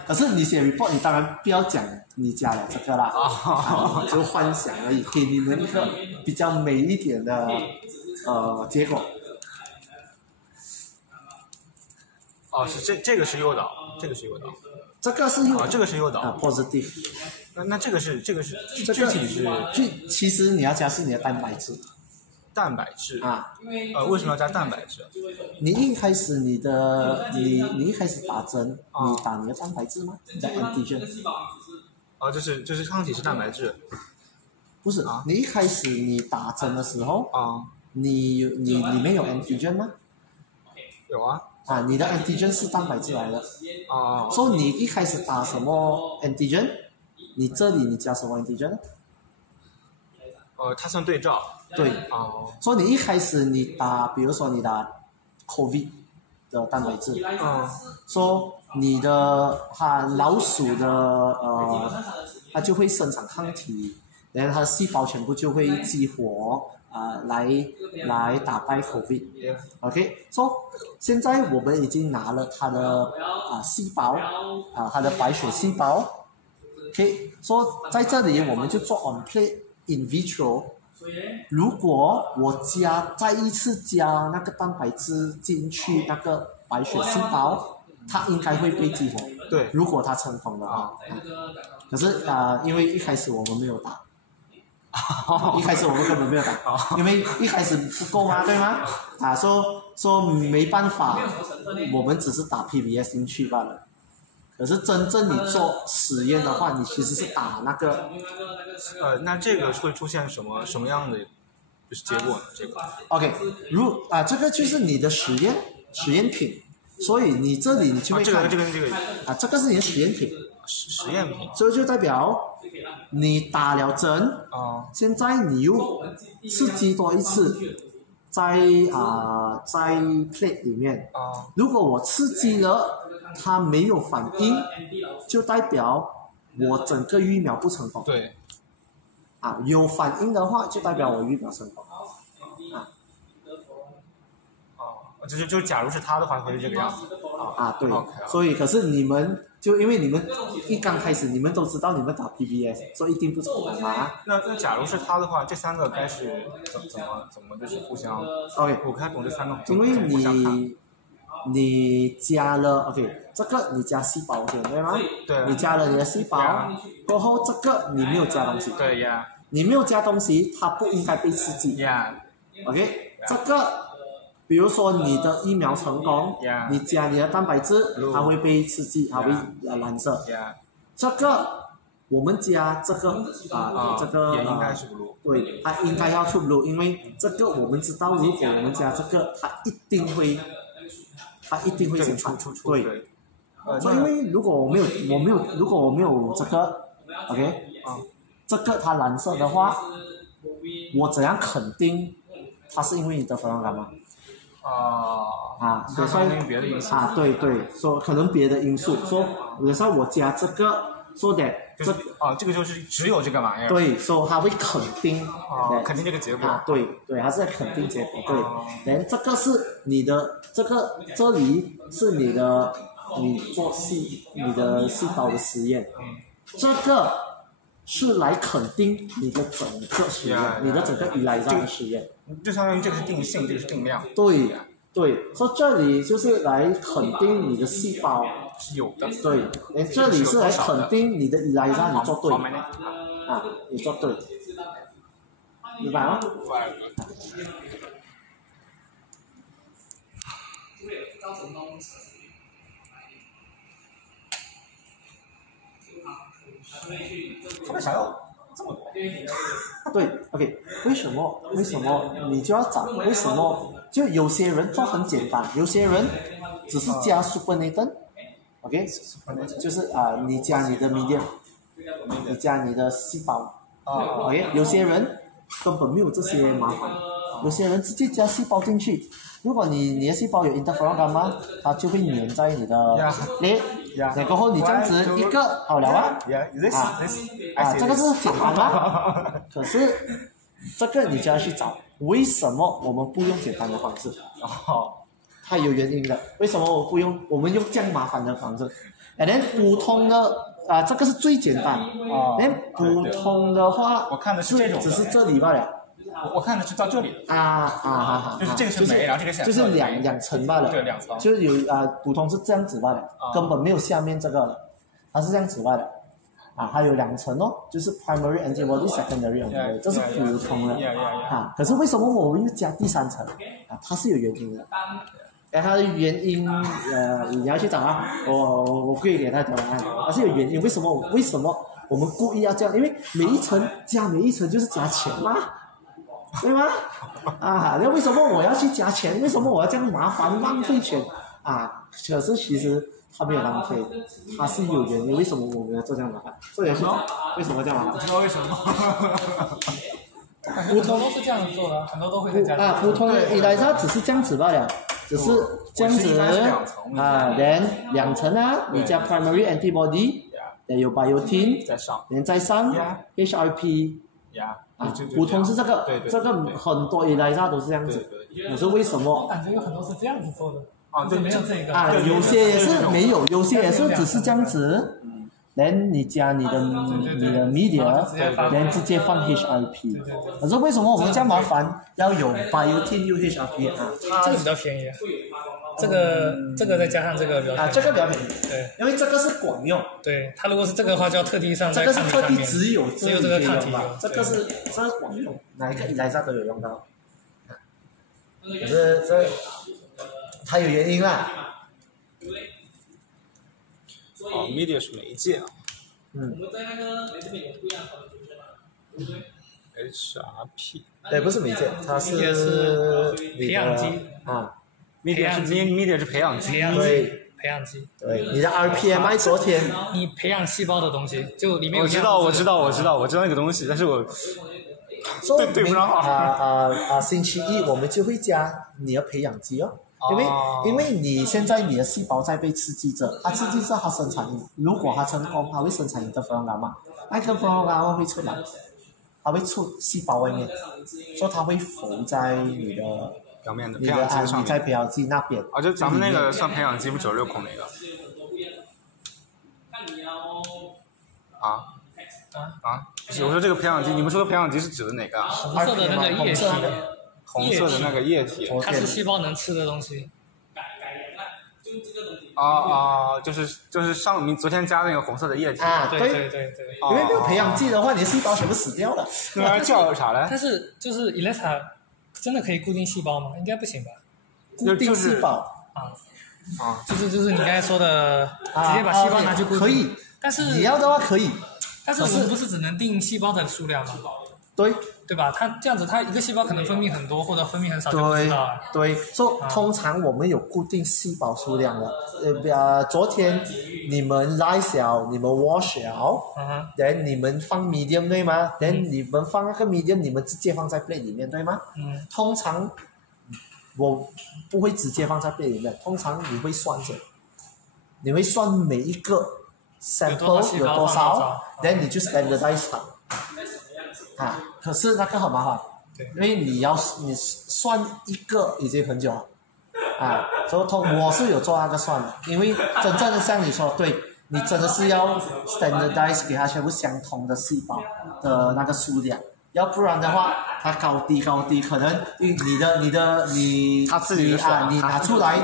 可是你写 report， 你当然不要讲你加了这个啦，就幻想而已，给你们一个比较美一点的结果。是这个是诱导，这个是诱导，这个是诱导，这个是诱导positive。那这个是具体是其实你要加是你的蛋白质。蛋白质为什么要加蛋白质？你一开始你一开始打针，你打你的蛋白质吗？你的 antigen。就是抗体是蛋白质。不是你一开始你打针的时候你里面有 antigen 吗？有你的 antigen 是蛋白质来的。所以你一开始打什么 antigen？ 你这里你加什么 antigen 呢？它算对照。对。所以你一开始你打，比如说你打 COVID 的蛋白质，说你的老鼠的它就会生产抗体，然后它的细胞全部就会激活来打败 COVID。OK， 现在我们已经拿了它的细胞它的白血细胞。OK， 在这里我们就做 on plate in vitro。如果我再一次加那个蛋白质进去那个白血细胞，它应该会被激活。对，如果它成功的话。可是因为一开始我们没有打，一开始我们根本没有打，因为一开始不够嘛，对吗？说没办法，我们只是打 PBS 进去罢了。可是真正你做实验的话，你其实是打那个。那这个会出现什么样的就是结果呢？这个 OK， 这个就是你的实验品，所以你这里你就会看这个这个是你的实验品，实验品，所以就代表你打了针现在你又刺激多一次，在 plate 里面如果我刺激了它没有反应，就代表我整个育苗不成功。对。有反应的话，就代表我育苗成功。就假如是他的话，会是这个样子。对。所以，可是你们就因为你们一刚开始，你们都知道你们打 PBS， 所以一定不成功嘛。那假如是他的话，这3个该是怎么就是互相 ？OK， 我不太懂这3个。因为你加了 OK， 这个你加细胞对吗？对。你加了你的细胞过后，这个你没有加东西。对呀。你没有加东西，它不应该被刺激。OK， 这个比如说你的疫苗成功，你加你的蛋白质，它会被刺激，它会蓝色。这个我们加这个这个也应该是 blue。对，它应该要出 blue， 因为这个我们知道，如果我们加这个，它一定会生产出。对。所以因为如果我没有这个 OK。这个它蓝色的话，我怎样肯定它是因为你的防感吗？所以别的因素对，说可能别的因素，说有时候我加这个，说的这个就是只有这个玩意儿。对，说它会肯定肯定这个结果。对，它是肯定结果。对，这个是你的这里是你的你的细胞的实验，这个。是来肯定你的整个实验，你的整个ELISA的实验，就相当于这个是定性，这个是定量。对，所以这里就是来肯定你的细胞是有的。对，这里是来肯定你的ELISA你做对，你做对，明白吗？他们想要这么多？对 ，OK， 为什么你就要找？为什么就有些人做很简单，有些人只是加 supernatant，OK， 就是你加你的 medium， 你加你的细胞，OK， 有些人根本没有这些麻烦，有些人直接加细胞进去。如果你的细胞有 interferon gamma， 它就会粘在你的裂。过后你这样子一个好了这个是简单的，可是这个你就要去找为什么我们不用简单的方式。它有原因的，为什么我们用这样麻烦的方式普通的这个是最简单普通的话我看的是这种，只是这里罢了。我看的是到这里就是这个是镁，然后这个是就是两层罢了，对，2层，就是有普通是这样子罢了，根本没有下面这个了，它是这样子罢了，还有2层就是 primary antibody、secondary antibody， 这是普通的可是为什么我们又加第3层它是有原因的，它的原因你要去找我不会给他答案，它是有原因，为什么我们故意要这样？因为每一层就是加钱嘛。对吗？那为什么我要去加钱？为什么我要这样麻烦浪费钱可是其实它没有浪费，它是有原因。为什么我们要做这样麻烦？所以是为什么这样麻烦？不知道为什么。普通都是这样做的，很多都会再加。普通的ELISA只是这样子罢了，只是这样子then 2层你加 primary antibody， 有 biotin， 再上 HRP。普通是这个，这个很多ELISA都是这样子。可是为什么？我感觉有很多是这样子做的，就没有这个。有些也是没有，有些也是只是这样子。连你加你的 media， 连直接放 HRP。可是为什么我们这样麻烦要有 biotin 又 HRP 这个比较便宜。这个再加上这个比较便宜。这个比较便宜。对，因为这个是广用。对，它如果是这个的话，就要特地上在这个是特地只有这个抗体吧？这个是广用，哪一个ELISA都有用到。可是它有原因啦。哦，media 是媒介啊。我们在那个这边有不一样的组织嘛，对不对 HRP。对，不是媒介，它是培养基啊。media 是培养基。对，培养基。对，你的 RPMI 昨天。你培养细胞的东西，就里面我知道那个东西，但是我对不上号。星期一我们就会加你的培养基哦。因为你现在你的细胞在被刺激着，它刺激着它生产，如果它成功，它会生产interferon gamma，那interferon gamma会出来，它会出细胞外面，所以它会浮在你的表面的培养基上面，在培养基那边。就咱们那个算培养基不96孔那个？我说这个培养基，你们说的培养基是指的哪个啊？红色的那个液体。红色的那个液体，它是细胞能吃的东西。就是上昨天加那个红色的液体啊，对。因为没有培养剂的话，你的细胞全部死掉了。那叫啥嘞？但是就是 Eletta 真的可以固定细胞吗？应该不行吧？固定细胞就是你刚才说的，直接把细胞拿去固定。可以，但是你要的话可以。但是我们不是只能定细胞的数量吗？对吧？它这样子，它一个细胞可能分泌很多或者分泌很少就不知道了。对，通常我们有固定细胞数量的。昨天你们拉小，你们 wash 小，then 你们放 medium 对吗？then 你们放那个 medium， 你们直接放在 plate 里面对吗？通常我不会直接放在 plate 里面，通常你会算着，你会算每一个 sample 有多少，then 你就 standardize 它。可是那个很麻烦，因为你算一个已经很久了，所以我是有做那个算的，因为真正的像你说，对，你真的是要 standardize 给它全部相同的细胞的那个数量，要不然的话，它高低，可能你它自己你拿出来，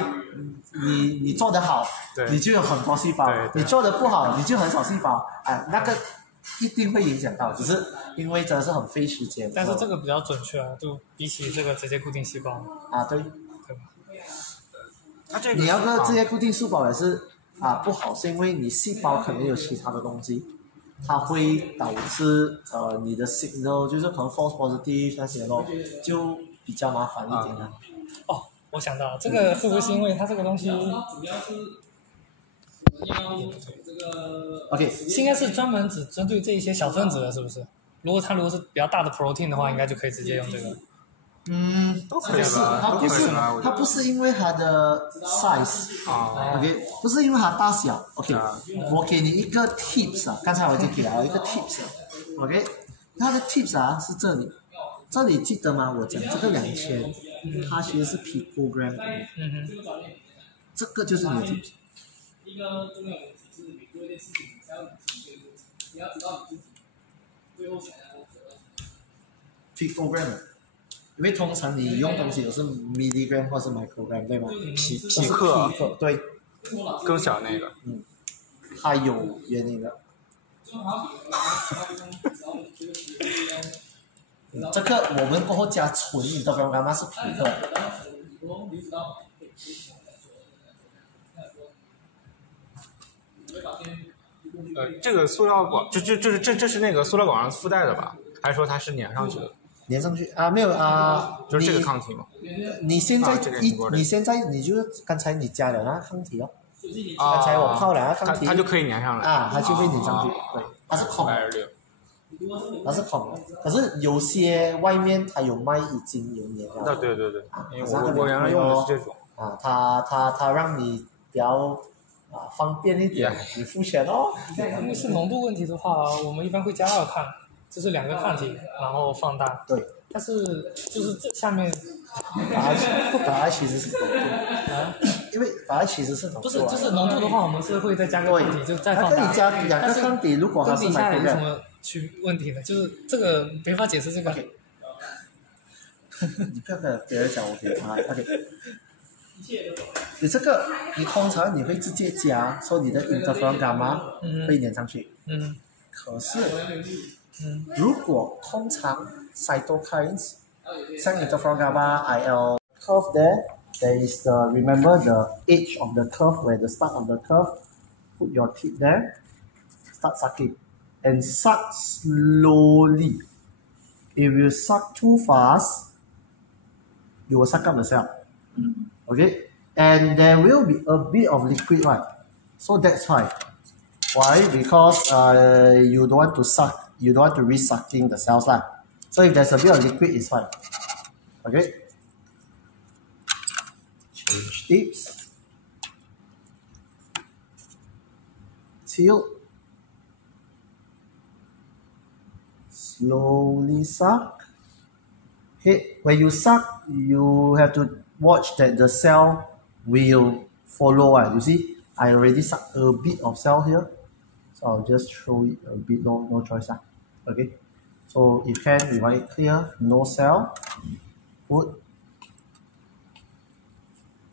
你做得好，你就有很多细胞，你做得不好，你就很少细胞，那个一定会影响到，只是因为真的是很费时间。但是这个比较准确就比起这个直接固定细胞。对吧？它你要个直接固定细胞也是不好，是因为你细胞可能有其他的东西，它会导致你的 signal 就是可能 false positive 那些咯，就比较麻烦一点了。我想到这个会不会是因为它这个东西？OK， 应该是专门只针对这一些小分子的，是不是？如果是比较大的 protein 的话，应该就可以直接用这个。都可以吧？它不是因为它的 size OK， 不是因为它大小 OK， 我给你一个 tips 刚才我就给了一个 tips OK， 它的 tips 是这里记得吗？我讲这个2000，它其实是 picogram， 这个就是你的 tips。一个重要的问题是，你做一件事情，你要知道你自己最后想要得到什么。picogram， 因为通常你用东西都是 milligram 或是 microgram 对吗？皮克，对，更小那个。它有原因的。这个我们过后加纯interferon gamma是皮克。这个塑料管这是那个塑料管上附带的吧？还是说它是粘上去的？粘上去没有就是这个抗体吗？你现在你就是刚才你加了那个抗体刚才我泡了那个抗体，它就可以粘上来它就会粘上去，对，它是孔的，它是孔的，可是有些外面它有卖已经有粘了。对，因为我原来用的是这种它让你比较方便一点，你付钱因为是浓度问题的话，我们一般会加2抗，这是2个抗体，然后放大。对，但是就是这下面打爱其实是浓度因为打爱其实是浓度不是就是浓度的话，我们是会再加个抗体，就再放大。它可以加2个抗体，如果它是底下有什么问题呢？就是这个没法解释这个。你不要跟别人讲，我给他 OK。你这个，你通常你会直接加，说你的 interferon gamma 会粘上去。可是，如果通常 cytokines 像 interferon gamma IL curve there is the remember the edge of the curve where the start of the curve put your tip there, start sucking, and suck slowly. If you suck too fast, you will suck up the cell. Okay, and there will be a bit of liquid, right? So that's why. Why? Because you don't want to suck, you don't want to re-sucking the cells, lah. So if there's a bit of liquid, it's fine. Okay. Change tips. Tilt. Slowly suck. Okay, when you suck, you have to watch that the cell will follow. You see, I already sucked a bit of cell here, so I'll just throw it a bit. No choice. Okay, so if you want it clear, no cell. Put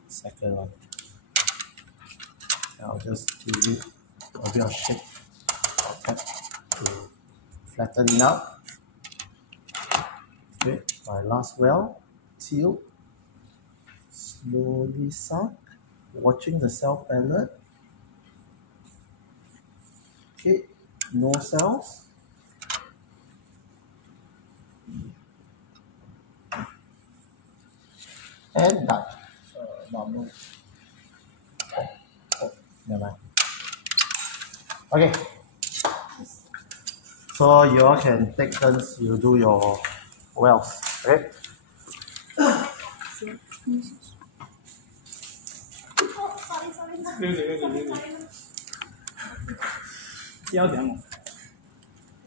second one. I'll just give it a bit of shake. I'll tap to flatten it out. Okay, my last well, tilt, slowly suck, watching the cell palette. Okay, no cells. And done. Normal. Oh, never mind. Okay. So you all can take turns, you do your wells. Okay? Oh, sorry.要怎样？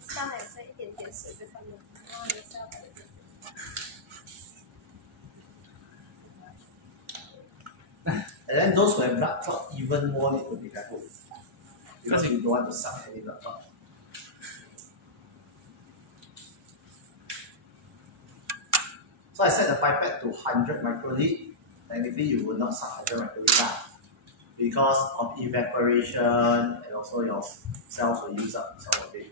下面再一点点水就可以了，然后你下来一点。And then those who have blood clot, even more need to be careful. Because you don't want to suck any blood clot. So I set the pipette to 100 microliter. Technically, you will not suck 100 microliter because of evaporation and also your cells will use up some of it.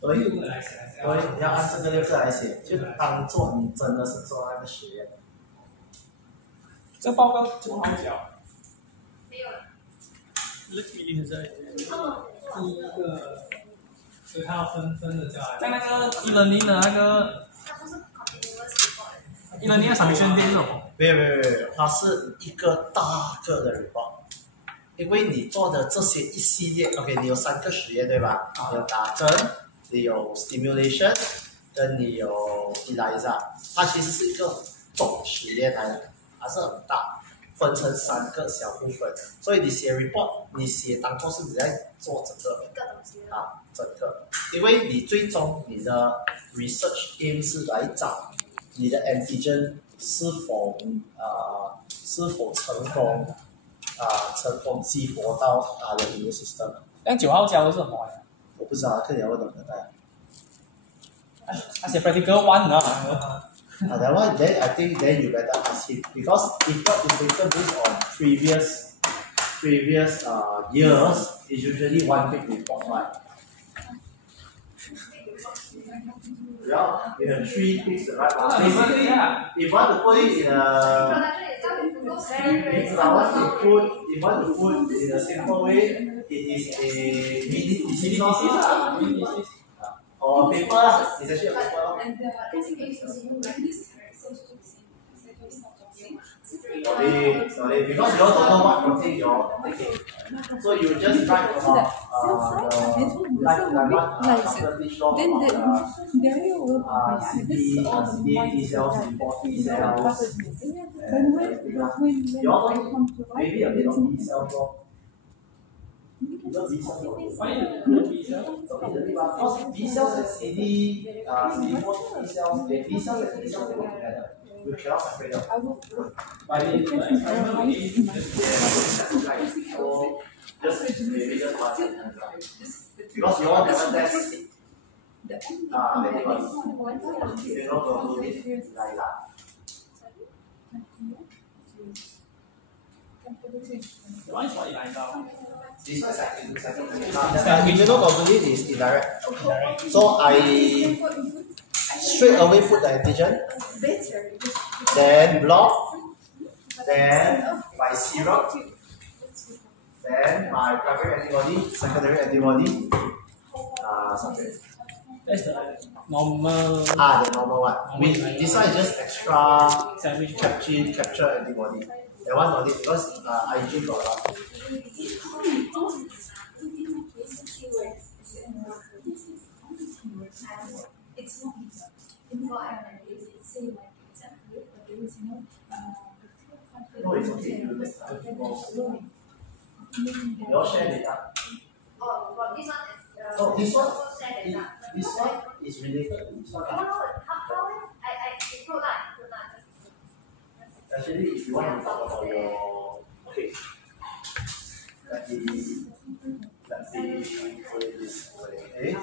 所以要按这个6个来写，就当做你真的是做那个实验。这报告就好讲。没有了。 Let me 还在。第一个，所以他要分的下来。在那个100的那个。它不是 continuous report。100的submission date 这种。没有，它是一个大个的 report。因为你做的这些一系列 ，OK， 你有3个实验对吧？你有打针，你有 stimulation， 跟你有 ELISA， 它其实是一个总实验来的，它是很大，分成3个小部分。所以你写 report， 你写当做是你在做整个一个东西整个，因为你最终你的 research aim 是来找你的 antigen 是否成功激活到它的 immune system。但9号教的是什么呀？我不知道，看你要问怎么带。他写 practical 1的。that one then I think then you better ask him because if not if it's based on previous years, it's usually one big report, right? Yeah, you have 3 things, right? Basically, if you want to put it in a if you want to put in a simple way, it is a mini thesis or a paper. It's actually a paper. Sorry, because you all don't know what protein you're taking. So you just write about CD8 T cells, CD4 T cells, maybe a bit of T cells. Because B cells and CD4 T cells, B cells and T cells work together. You cannot separate them. So just maybe just pass it because you all never test it. You don't do it like that. One is for ELISA. This one is like immunoglobulin is indirect. So I straight away put the antigen, then block, then my serum, then my primary antibody, secondary antibody, something. That's the normal. The normal one. This one is just extra capture antibody. That one not it because IG got a lot. No, it's okay. You all share data. Oh, this one is related to this one. Actually, if you want to talk about your let me put it this way.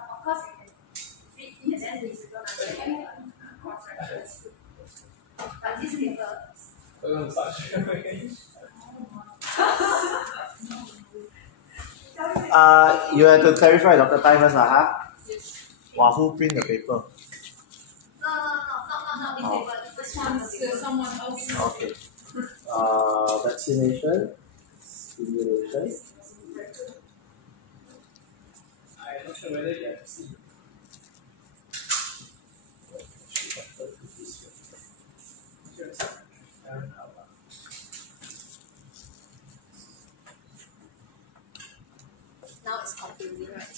Of course, and then we don't understand but this paper. You have to clarify Dr. Tai first, huh? Wow, who print the paper? No, this paper. Someone else. Okay. Vaccination, stimulation. I'm not sure whether you have seen. Now it's confusing, right?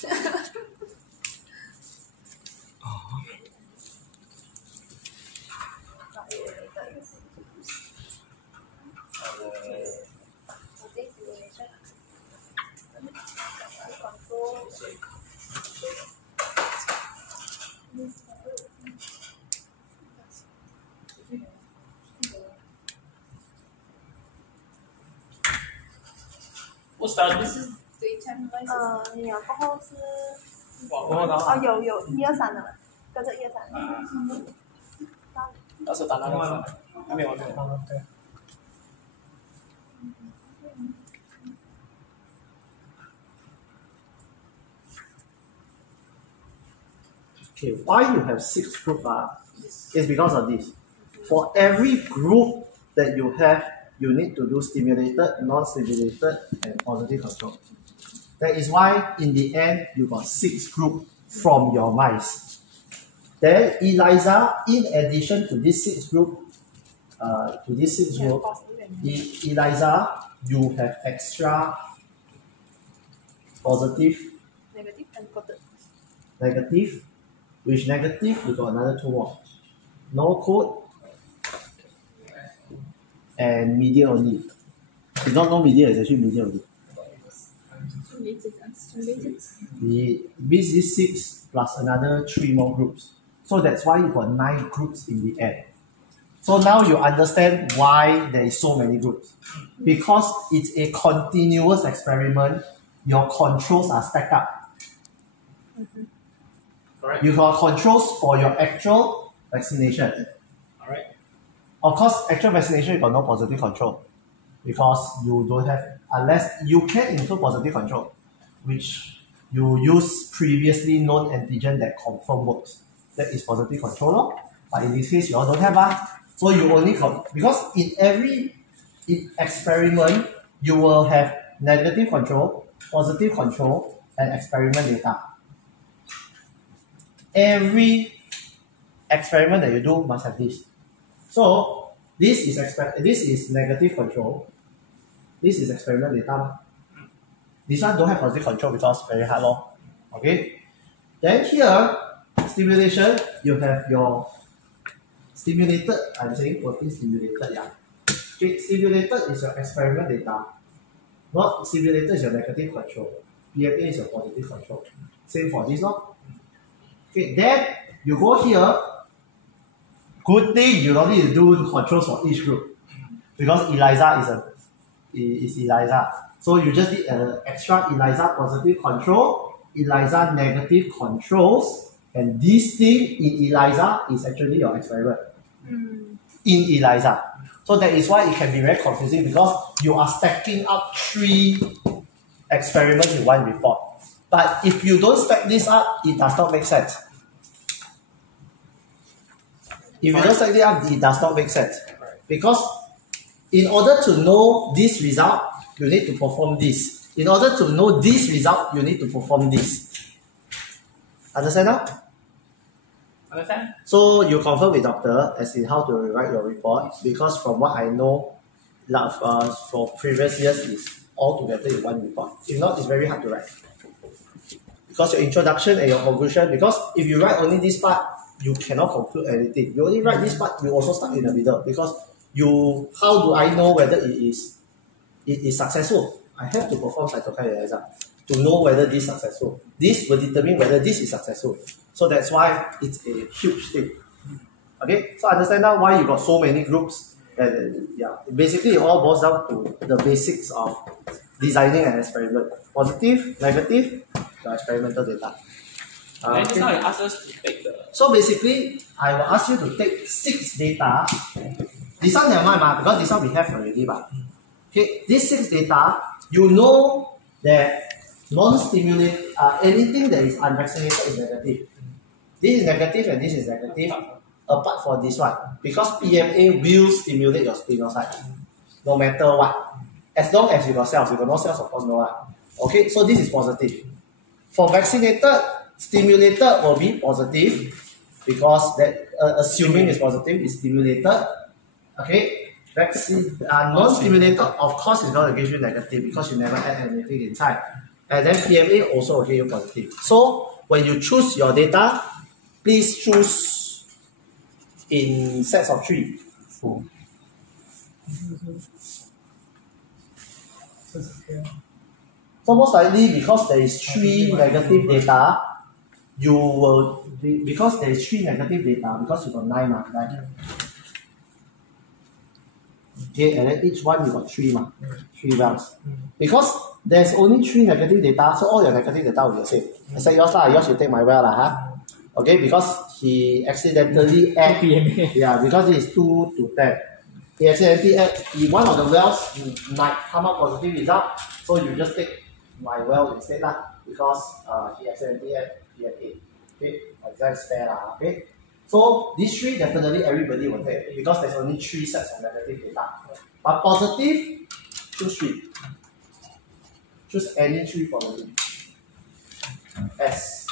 What study? 你有过后是有1、2、3的，跟着1、2、3。到时候打那个还没完。Okay, why you have 6 groups is because of this. For every group that you have, you need to do stimulated, non-stimulated, and positive control. That is why in the end you got 6 groups from your mice. Then ELISA, in addition to this 6 group, ELISA, you have extra positive, Negative and coded. negative, which negative we got another 2 more. No code and median only. It's not no median, it's actually median only. This is 6 plus another 3 more groups. So that's why you got 9 groups in the end. So now you understand why there is so many groups. Because it's a continuous experiment, your controls are stacked up. Correct. You got controls for your actual vaccination. Alright. Of course, actual vaccination you got no positive control. Because you don't have, unless you can include positive control, which you use previously known antigen that confirm works. That is positive control. But in this case, you all don't have. So you only, because in every experiment, you will have negative control, positive control, and experiment data. Every experiment that you do must have this. So this is negative control. This is experiment data. This one don't have positive control because very hard law. Okay. Then here, stimulation, you have your stimulated. I'm saying protein stimulated. Yeah. Okay. Stimulated is your experiment data. Not stimulated is your negative control. PFA is your positive control. Same for this one. Okay. Then you go here, good thing you don't need to do controls for each group. Because ELISA is ELISA. So you just need an extra ELISA positive control, ELISA negative controls, and this thing in ELISA is actually your experiment. In ELISA. So that is why it can be very confusing because you are stacking up 3 experiments in one report. But if you don't stack this up, it does not make sense. If you don't stack it up, it does not make sense. Because in order to know this result, you need to perform this. In order to know this result, you need to perform this. Understand now? Understand? So you confirm with doctor as in how to rewrite your report because from what I know, for previous years is all together in one report. If not, it's very hard to write. Because your introduction and your conclusion, because if you write only this part, you cannot conclude anything. You only write this part, you also stuck in the middle because how do I know whether it is successful? I have to perform cytokine ELISA to know whether this is successful. This will determine whether this is successful. So that's why it's a huge thing. Okay, so understand now why you got so many groups. And yeah, basically it all boils down to the basics of designing an experiment. Positive, negative, the experimental data. And just now you asked us to take the... So basically, I will ask you to take 6 data. This one never mind, because this one we have already. Okay, this 6 data, you know that non-stimulate, anything that is unvaccinated is negative. This is negative and this is negative, apart from this one. Because PMA will stimulate your splenocyte, no matter what. As long as you got cells, you got no cells, of course, no one. Okay, so this is positive. For vaccinated, stimulated will be positive, because that assuming it's positive, is stimulated. Okay, vaccine non-stimulated, of course, is going to give you negative because you never add anything inside. And then PMA also will give you positive. So when you choose your data, please choose in sets of 3. So most likely, because there is 3 negative data, you will because there is 3 negative data, because you got 9 right? Okay, and then each one you got 3 3 rounds. Because there's only 3 negative data, so all your negative data will be the same. Except yours yours you take my well Okay, because he accidentally add yeah, because it is 2 to 10. He accidentally add one of the wells might come up positive result, so you just take my well instead because he accidentally add PMA. Okay, that's fair okay. So these 3 definitely everybody will take because there's only 3 sets of negative data. But positive, choose 3. Choose any 3 positive. S.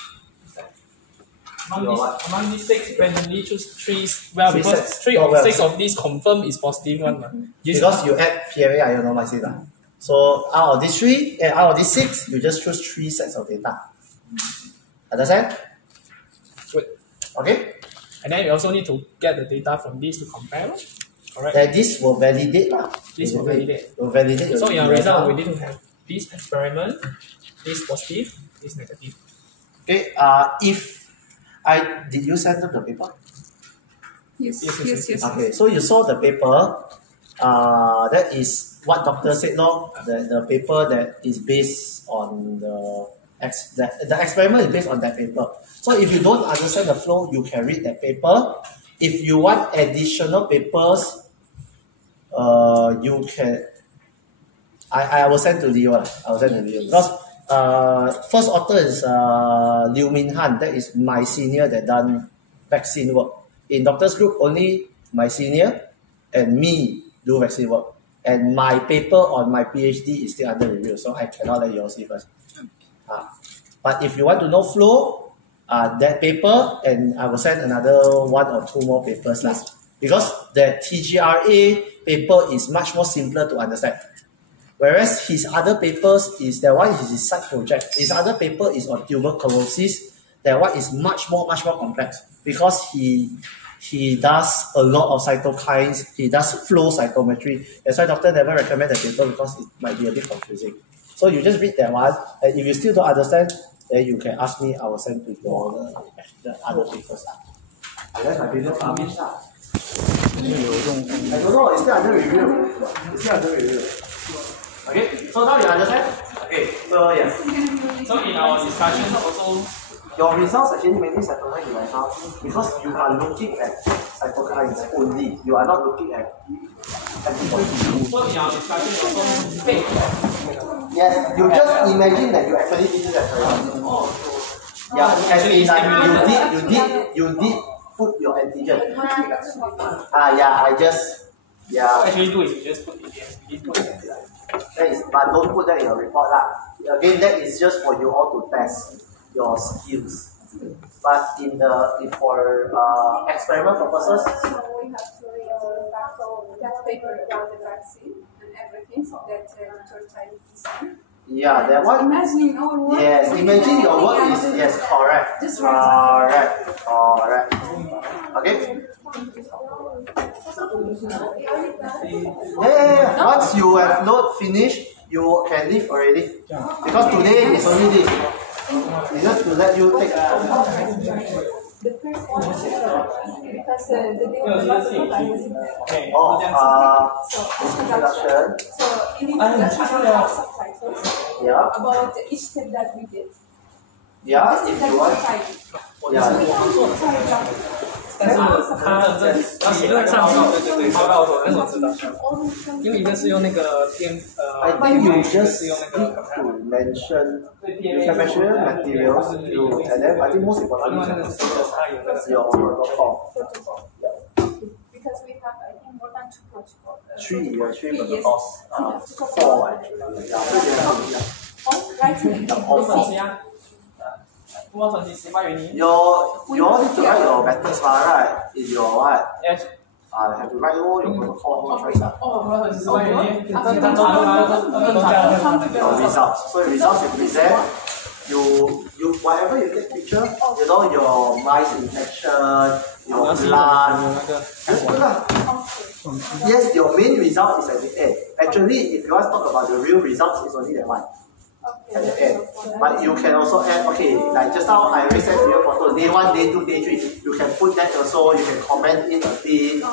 Among these 6, randomly choose 3 well, Three because sets. 3 of 6 of these confirm is positive one. Because you add PMA ionomycin. So out of these 3, and out of these 6, you just choose 3 sets of data. Understand? Good. Okay? And then we also need to get the data from this to compare. Correct? Then this will validate. This will validate. Will validate. So in our result, we need to have this experiment, this positive, this negative. Okay, did you send them the paper? Yes. Okay, so you saw the paper. That is what doctor said, no? The paper that is based on the experiment is based on that paper. So if you don't understand the flow, you can read that paper. If you want additional papers, you can. I will send to Leo. I will send to Leo because first author is Liu Minhan. That is my senior that done vaccine work. In doctor's group, only my senior and me do vaccine work. And my paper on my PhD is still under review, so I cannot let you all see first. But if you want to know flow, that paper, and I will send another 1 or 2 more papers because the TGRA paper is much more simpler to understand. Whereas his other papers is that one is his side project. His other paper is on tuberculosis. That one is much more complex because he does a lot of cytokines. He does flow cytometry. That's why doctor never recommend the paper because it might be a bit confusing. So you just read that one, and if you still don't understand, then you can ask me. I will send to you the other papers. That's my paper finish. I don't know. It's still under review. Okay. So now you understand. Okay. So yes. So in our discussion also. Your results actually mainly cytokine right now because you are looking at cytokines only. You are not looking at antibodies. So in our discussion also fake. Yes, you just imagine that you actually did that. Yeah, actually like you did put your antigen. Yeah, I just Actually do it, you just put it in. That is, but don't put that in your report lah. Again, that is just for you all to test your skills. But for experiment purposes, So we have to read that paper about the vaccine and everything, so that Dr. Tyler design. yeah, that one. Imagining our work. Yes, imagine your work is yes, correct. Just write Correct. Okay. Yeah. Once you have not finished, you can leave already. Because today is only this. It's just to let you take. The first one was because the day of the last one I was in there. Introduction. So in introduction we have subtitles Yeah. about each step that we did. Yeah, This if is that you we want. tried. Yeah. So we have to try that. 但是它理论上对报道我认为知道，因为一个是用那个I think you just need to mention, you can mention materials, and then I think most importantly is your protocol. Because we have, I think, more than 2 protocols. 3 yes. protocols, 4 actually. Yeah. Oh, writing the啊，不过分析失败原因。You all need to write your methods, right? In your what? Yes. Have to write all your protocol, choice. Your results. So results you present, you whatever you take picture, you know your mice infection, your blood. Just put lah. Yes, your main result is at the end. Actually, if you want to talk about the real results, it's only that one. At the end. But you can also add, okay, like just now I already sent you a photo, day 1, day 2, day 3. You can put that also, you can comment it a bit.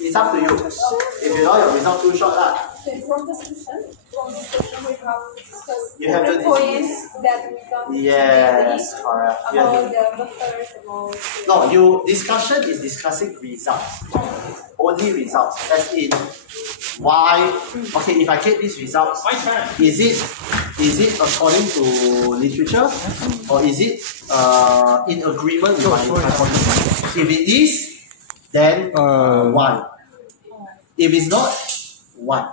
It's up to you. If you know your result too short, Okay, from discussion we have discussed You have the to points that we got. yes, correct. About the buffers, about No, you discussion is discussing results. Only results. As in why okay, if I get these results, is it according to literature or is it in agreement with my hypothesis? If it is, then 1. If it's not, 1.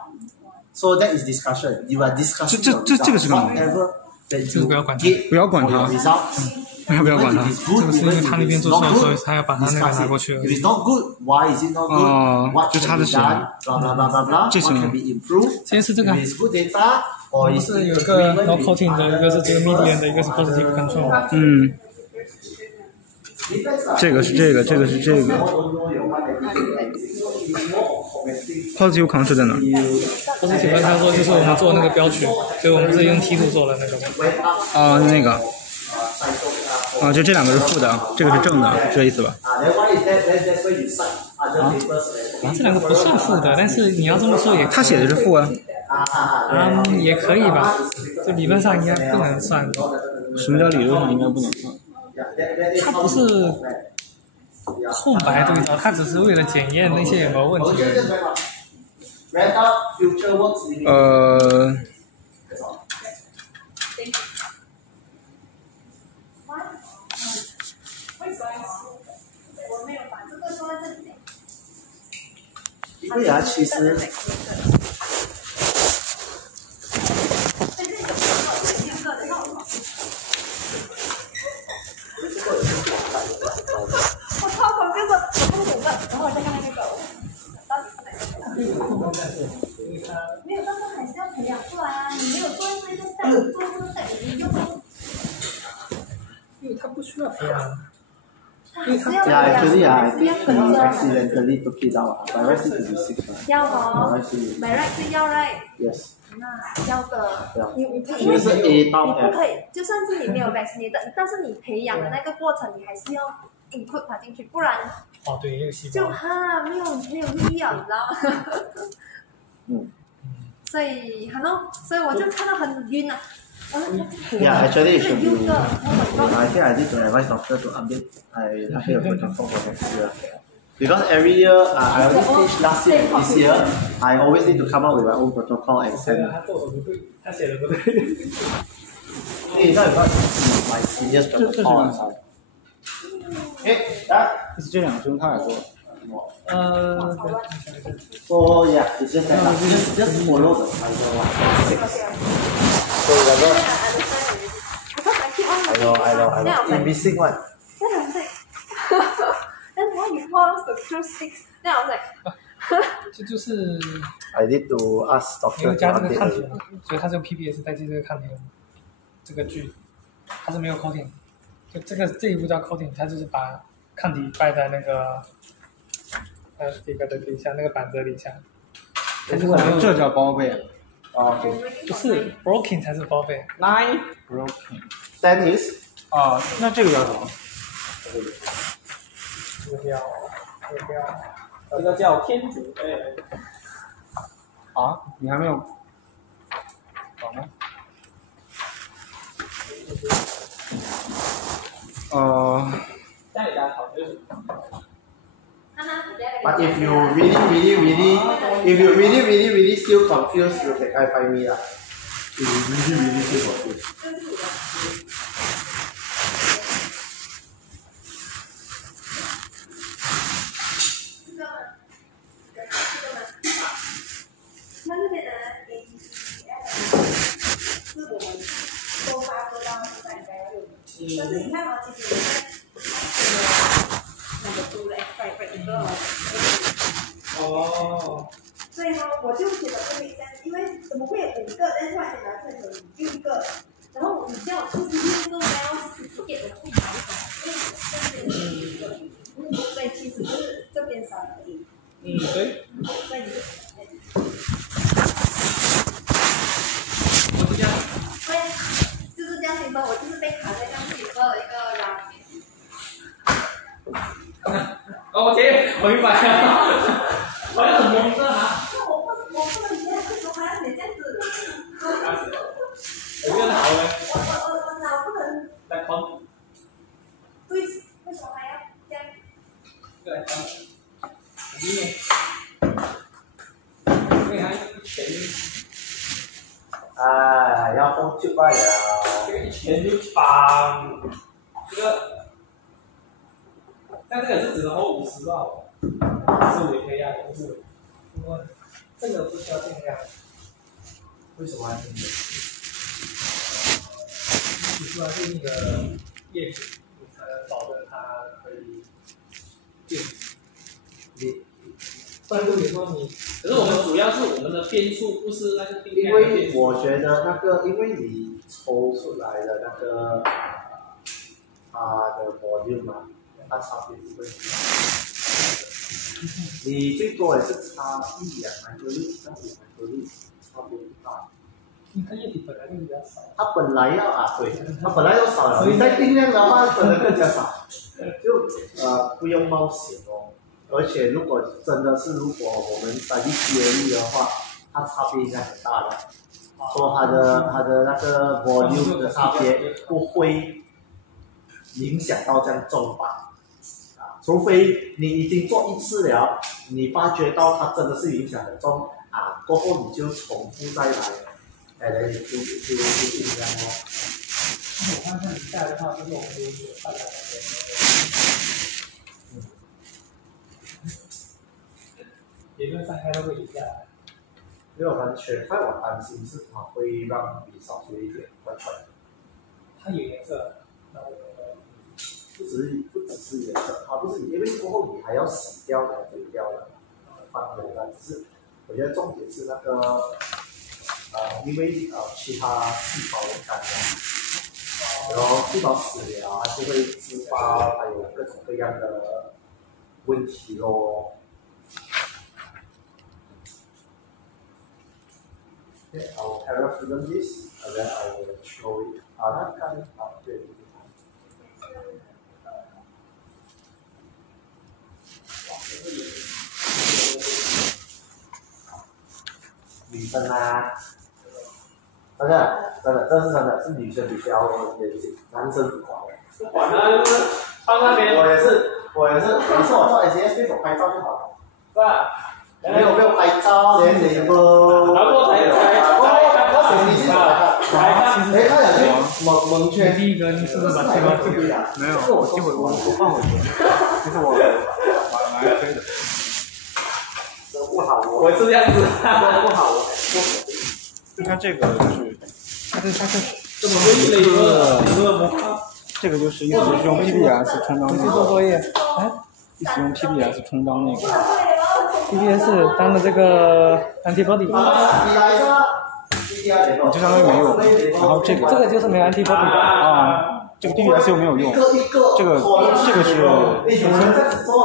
So that is discussion. You are discussing your results. Whatever that you get 不要管它 for your results. 不要管它 If it's good, 这个是因为 even 他那 if 边 it's 做 not 事的时候 good, 他要把他那个 discuss 拿 it. 过去了 If it's not good, why is it not good? What 就 can 他的 be 写 done? Blah blah blah blah blah. 这 What 行 can be improved? 今天是这个 If it's good data, or 不 is 是 it 有一个 agreement no with coating 的，一个是这个 median 的，一个是 positive control。这个是这个，这个是这个。positive control 在哪？ positive control 就是我们做那个标取，就是我们是用梯度做的那个。那个。就这两个是负的，这个是正的，是这意思吧？这两个不算负的，但是你要这么说也，他写的是负啊。也可以吧，就理论上应该不能算。什么叫理论上应该不能算？它不是空白对照，它只是为了检验那些有没有问题。因为其实。我超恐惧的，我看整个，然后我再看那个狗，到底是哪个？没有，但是还是要培养出来啊！你没有做这个step，做这个step，你用。因为它不需要培养。Yeah, actually, I think he accidentally took it out. By right, it is 6. 要哦，by right 是要 right。 Yes. 那要的，你因为就是 A 到你不 F。可以，就算是你没有 vaccinated，但是你培养的那个过程，你还是要 include 它进去，不然哦，对，那个细就胞。没有意义啊，你知道吗？所以我就看到很晕啊。Yeah, actually it should be. 6个 ，Oh my god！ I think I need to advise doctor to update. I update the protocol for next year. Because every year, I already teach last year, this year, I always need to come up with my own protocol and 对 send. 啊，他做的不对，他写的不对。Hey, now you got my senior's protocol. Okay, that. 是这两尊他来做。So yeah, it's just that. Just follow the title one. 6. So remember. Because I keep on. I know. In missing one. Then I was like, then why you want us to choose 6? Then I was like. 这就是 I need to ask 没 doctor 有 to 加这个抗体 update. 嘛，所以它是用 PBS 代替这个抗体的这个剧，它是没有 coating， 就这一步叫 coating， 它就是把抗体摆在那个这个的底下那个板子底下，这叫包被。Okay. 不是 broken 才是包被。 Nine broken。 10 is. 啊，那这个叫什么？这个叫这个叫天主啊，你还没有懂吗？家里家考就是。 But if you really still confused, you can find me lah. If you really still confused.哦。所以呢，我就觉得不 make sense， 因为怎么会有5个，但是突然间拿出来有6个，然后你叫我出去6个，还要certificate，我不好意思，所以其实是这边少而已。对。所以你就。我是这样。对，就是这样情况，我就是被卡在这样子的一个拉面。OK， 我明白了。好像很懵的啊。我不能觉得为什么还要写这样子。有没有好嘞？我脑不能。来考。对，为什么还要这样？这个来考。里面。因为它一拳。啊，要动就罢了。这个一拳就绑。这个。但这个是只能hold50兆，15也可以啊，不是？这个不需要定量。为什么要定量？你需要对应的液体，你才能保证它可以变。不然你说你，可是我们主要是我们的变数，不是那个定因量的变数。为我觉得那个，因为你抽出来的那个它的 volume 嘛。它差别不会你最多也是差1、2麦克力到5麦克力，差别不大。它液体本来就比较少。它本来要对，它本来就少了，你再定量的话，可能更加少。就不用冒险哦。而且如果真的是如果我们再去接力的话，它差别应该很大的。说它的那个 volume 的差别不会影响到这样重吧。除非你已经做1次了，你发觉到它真的是影响很重过后你就重复再来，就这样哦。我看看你下来的话，就是我们可以大概理论上应该都会移下来。因为我们选派，我担心是它会让笔少出一点怪怪的。它有颜色，那我不只是颜色，它不是因为过后你还要洗掉的、丢掉的，放回来。只是我觉得重点是那个因为其他细胞感染，然后细胞死了，它就会自发还有各种各样的问题咯。Okay, I'll paraphrase this, and then I will show it. 好，那看好对。女生啊，真的，这是真的，是女生比较严谨，男生不管。不管他就是放那边。我也是，没事，我做 SAS 我拍照就好了。是吧？没有拍照，连你不。然后才你去哪看？没看下去，蒙圈。第一个你是不是把这个没有，我一会我放回去，其实我蛮推的。不好，我是这样子，不好。你看这个就是，它是这么规律的一个模块。这个就是一直是用 PBS 充当那个。做作业，一直用 PBS 充当那个。PBS 当的这个 antibody。你就相当于没有，然后这个就是没有 antibody 啊，这个 PBS 又没有用，这个是，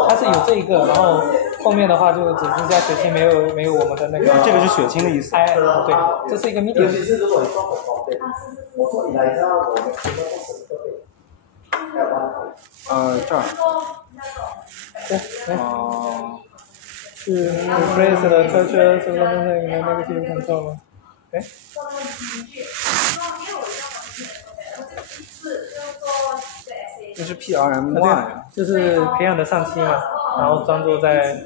它是有这一个，然后后面的话就只剩下血清，没有我们的那个。这个是血清的意思。哎，对，这是一个 medium。尤其是如果你做很方便，我说你来一下，我们这个做什么都可以。这儿。对，是 replace 的 culture supplementing negative control 吗？哎。这是 PRM1，就是培养的上期嘛，然后专注在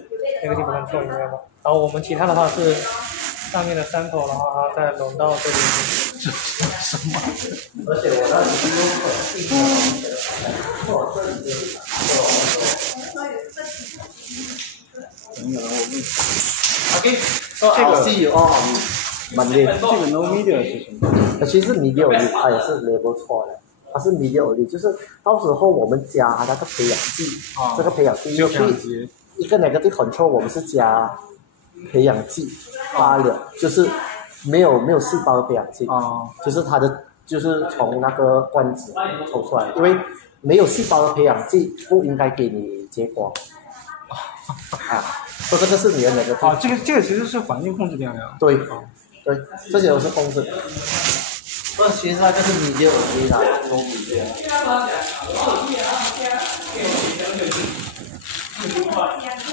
negative control 里面嘛，然后我们其他的话是上面的 sample， 然后再拢到这里。什么？而且我那里OK， 这个 see you on Monday。这个 no media 是什么？其实 media 它也是 label 错的。它是 media 就是到时候我们加那个培养剂，这个培养剂去一个 negative control， 我们是加培养剂罢了，就是没有细胞的培养剂，就是它的就是从那个罐子抽出来，因为没有细胞的培养剂不应该给你结果。所以这个是你的negative。这个其实是环境控制变量。对，这些都是控制。那其实它就是你就有回答有五件。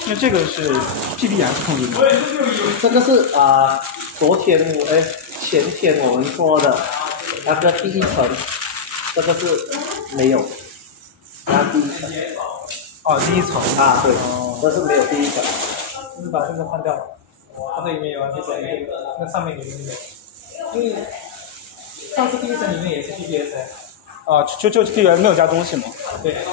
那这个是 PBS 控制的。这个是前天我们说的那个第一层，这个是没有，那第一层。第一层对，这是没有第一层。就是把这个换掉了，它这里面有 antibody， 那上面里面没有，因为。上次第一层里面也是 PBS 就 PBS 没有加东西嘛？对。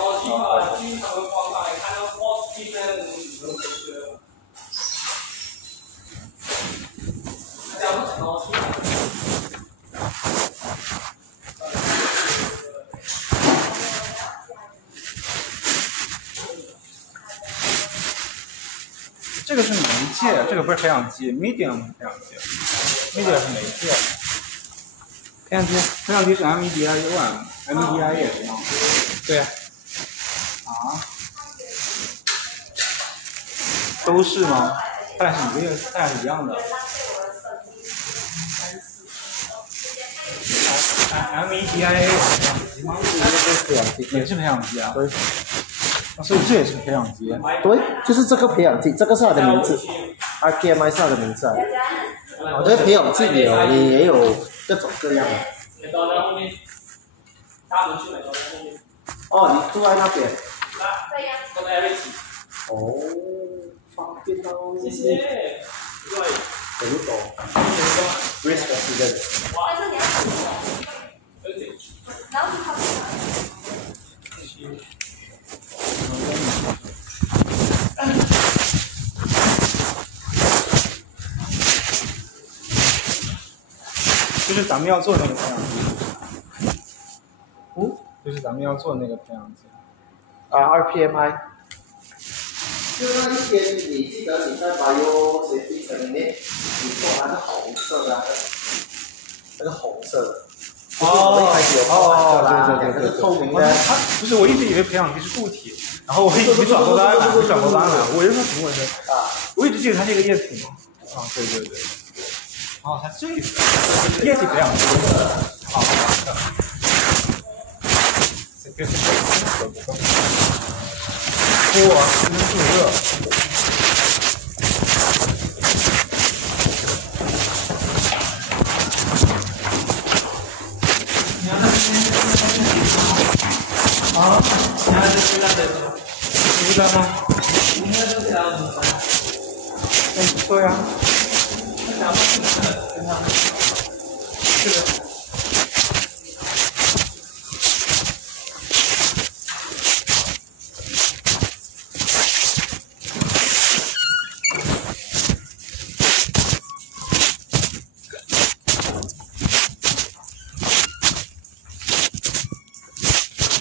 这个是媒介，这个不是培养基 ，medium 培养基 ，medium 是媒介。培养基是 MEDI1，MEDI 也是吗？对呀。都是吗？它俩是一样的。MEDI 也是培养基啊。对。所以这也是培养基。对，就是这个培养基，这个是它的名字 ，RPMI 是它的名字。这个培养基里也有各种各样的。你住在那边？对呀。方便哦。谢谢。很懂。Risk accident。然后他就是咱们要做那个培养基。就是咱们要做那个培养基。RPMI。就那一天，你记得你在 bio safety 里面，你做还是红色的那个红色的。对，透明的。它不是，我一直以为培养基是固体，然后我一直转过弯来，我就说怎么回事？我一直记得它是一个液体嘛。对。哦，它这个业绩这样。好，这个是不够。哇，真是热。啊，你还是去那边的吗？你知道吗？应该都是要5分。对啊。想要跟他们。是的。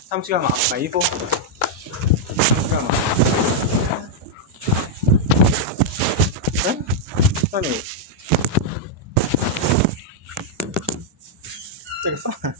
他们去干嘛？买衣服？去干嘛？哎，那你这个算了。